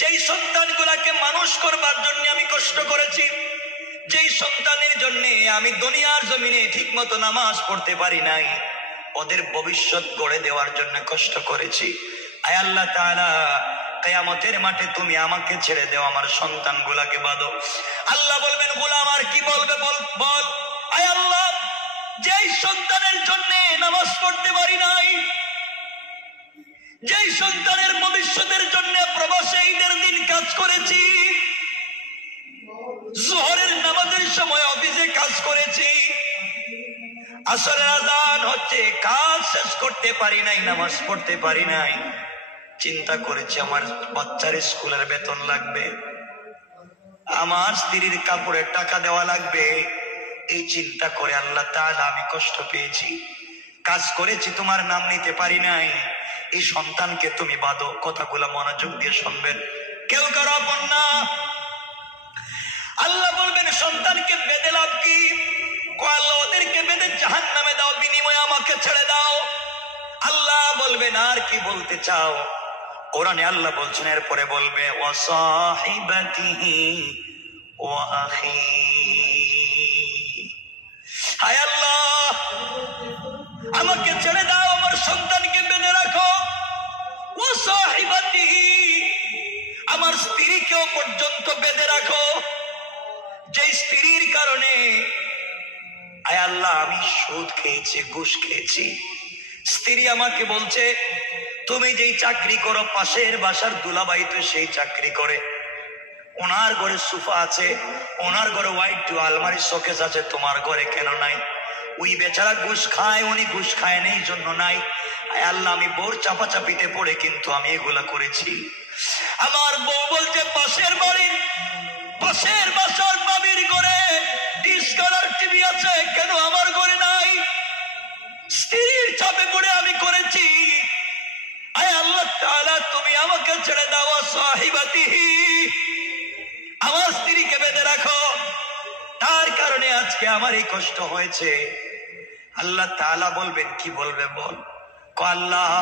যেই সন্তানগুলাকে মানুষ করবার জন্য আমি কষ্ট করেছি, যেই সন্তানের জন্য আমি দুনিয়ার জমিনে ঠিক মতো নামাজ পড়তে পারি নাই, ওদের ভবিষ্যৎ গড়ে দেওয়ার জন্য কষ্ট করেছি। আয় আল্লাহ তাআলা, কিয়ামতের মাঠে তুমি আমাকে ছেড়ে দাও, আমার সন্তানগুলাকে বাঁধো। আল্লাহ বলবেন, গোলাম আর কি বলবে বল। আয় আল্লাহ, যেই সন্তানের জন্য নামাজ পড়তে পারি নাই, যেই সন্তানের ভবিষ্যতের জন্য প্রবাসে ঈদের দিন কাজ করেছি, যোহরের নামাজের সময় অফিসে কাজ করেছি, আসরের আযান হচ্ছে, কাজ শেষ করতে পারি নাই, নামাজ পড়তে পারি নাই, চিন্তা করেছি আমার বাচ্চার স্কুলের বেতন লাগবে, আমার স্ত্রীর কাপড়ের টাকা দেওয়া লাগবে। এই চিন্তা করে আল্লাহ তাআলা আমি কষ্ট পেয়েছি, কাজ করেছি, তোমার নাম নিতে পারি নাই। এই সন্তানকে তুমি বাঁধো। কথাগুলো মনোযোগ দিয়ে শুনবেন, কেউ কারো আপন না। আল্লাহ বলবেন সন্তানকে বেঁধে লাভ কি? আল্লাহ ওদেরকে বেঁধে জাহান্নামে দাও, বিনিময়ে আমাকে ছেড়ে দাও। আল্লাহ বলবেন আর কি বলতে চাও? কোরআনে আল্লাহ বলছেন এরপরে বলবে ওয়া সাহিবাতিহি ওয়া আখি। হায় আল্লাহ, আমাকে ছেড়ে দাও, আমার সন্তানকে বেঁধে রাখো। ওয়া সাহিবাতিহি, আমার স্ত্রীকেও পর্যন্ত বেঁধে রাখো, যে স্ত্রীর কারণে আয় আল্লাহ আমি সুদ খেয়েছি, ঘুষ খেয়েছি। স্ত্রী আমাকে বলছে তুমি যেই চাকরি করো, পাশের বাসার দুলাভাই তো সেই চাকরি করে, ওনার ঘরে সোফা আছে, ওনার ঘরে হোয়াইট আলমারি শোকেস আছে, তোমার ঘরে কেন নাই? ওই বেচারা ঘুষ খায়, উনি ঘুষ খায় নেই জন্য নাই। আয় আল্লাহ, আমি বোর চাপাচাপিতে পড়ে কিন্তু আমি এগুলা করেছি। আমার বউ বলছে পাশের বাড়ির, পাশের বাসার বাবির ঘরে ডিশ কালার টিভি আছে, কেন আমার ঘরে নাই? স্ত্রীর চাপে পড়ে আমি করেছি। আয় আল্লাহ তাআলা, তুমি আমাকে ছেড়ে দাও। সাহিবাতিহি, আমার স্ত্রীকে বেঁধে রাখো, তার কারণে আজকে আমার এই কষ্ট হয়েছে। আল্লাহ তাআলা বলবেন কি বলবে বল? আল্লাহ,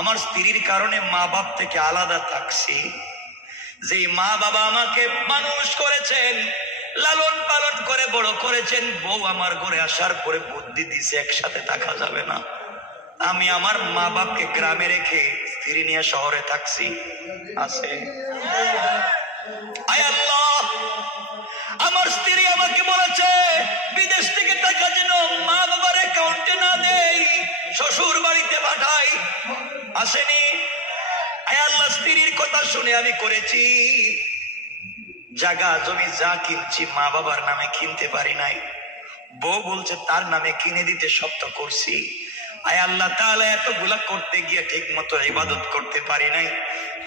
আমার স্ত্রীর কারণে মা বাপ থেকে আলাদা থাকছি। যে মা বাবা আমাকে মানুষ করেছেন, লালন পালন করে বড় করেছেন, বউ আমার ঘরে আসার পরে বুদ্ধি দিছে একসাথে থাকা যাবে না। আমি আমার মা বাপকে গ্রামে রেখে স্ত্রী নিয়ে শহরে থাকছি। আছে? আয় আল্লাহ, আমার স্ত্রী আমাকে বলেছে বিদেশ থেকে টাকা যেন মা বাবার অ্যাকাউন্টে না দেই, শ্বশুর বাড়িতে পাঠাই। আসেনি? আয় আল্লাহ, স্ত্রীর কথা শুনে আমি করেছি। জায়গা জমি যা কিনছি মা বাবার নামে কিনতে পারি নাই, বউ বলছে তার নামে কিনে দিতে শব্দ করছি। আয় আল্লাহ তাআলা, এতগুলা করতে গিয়ে ঠিক মতো ইবাদত করতে পারি নাই।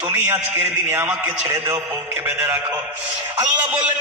তুমি আজকের দিনে আমাকে ছেড়ে দাও, বউকে বেঁধে রাখো। আল্লাহ বললেন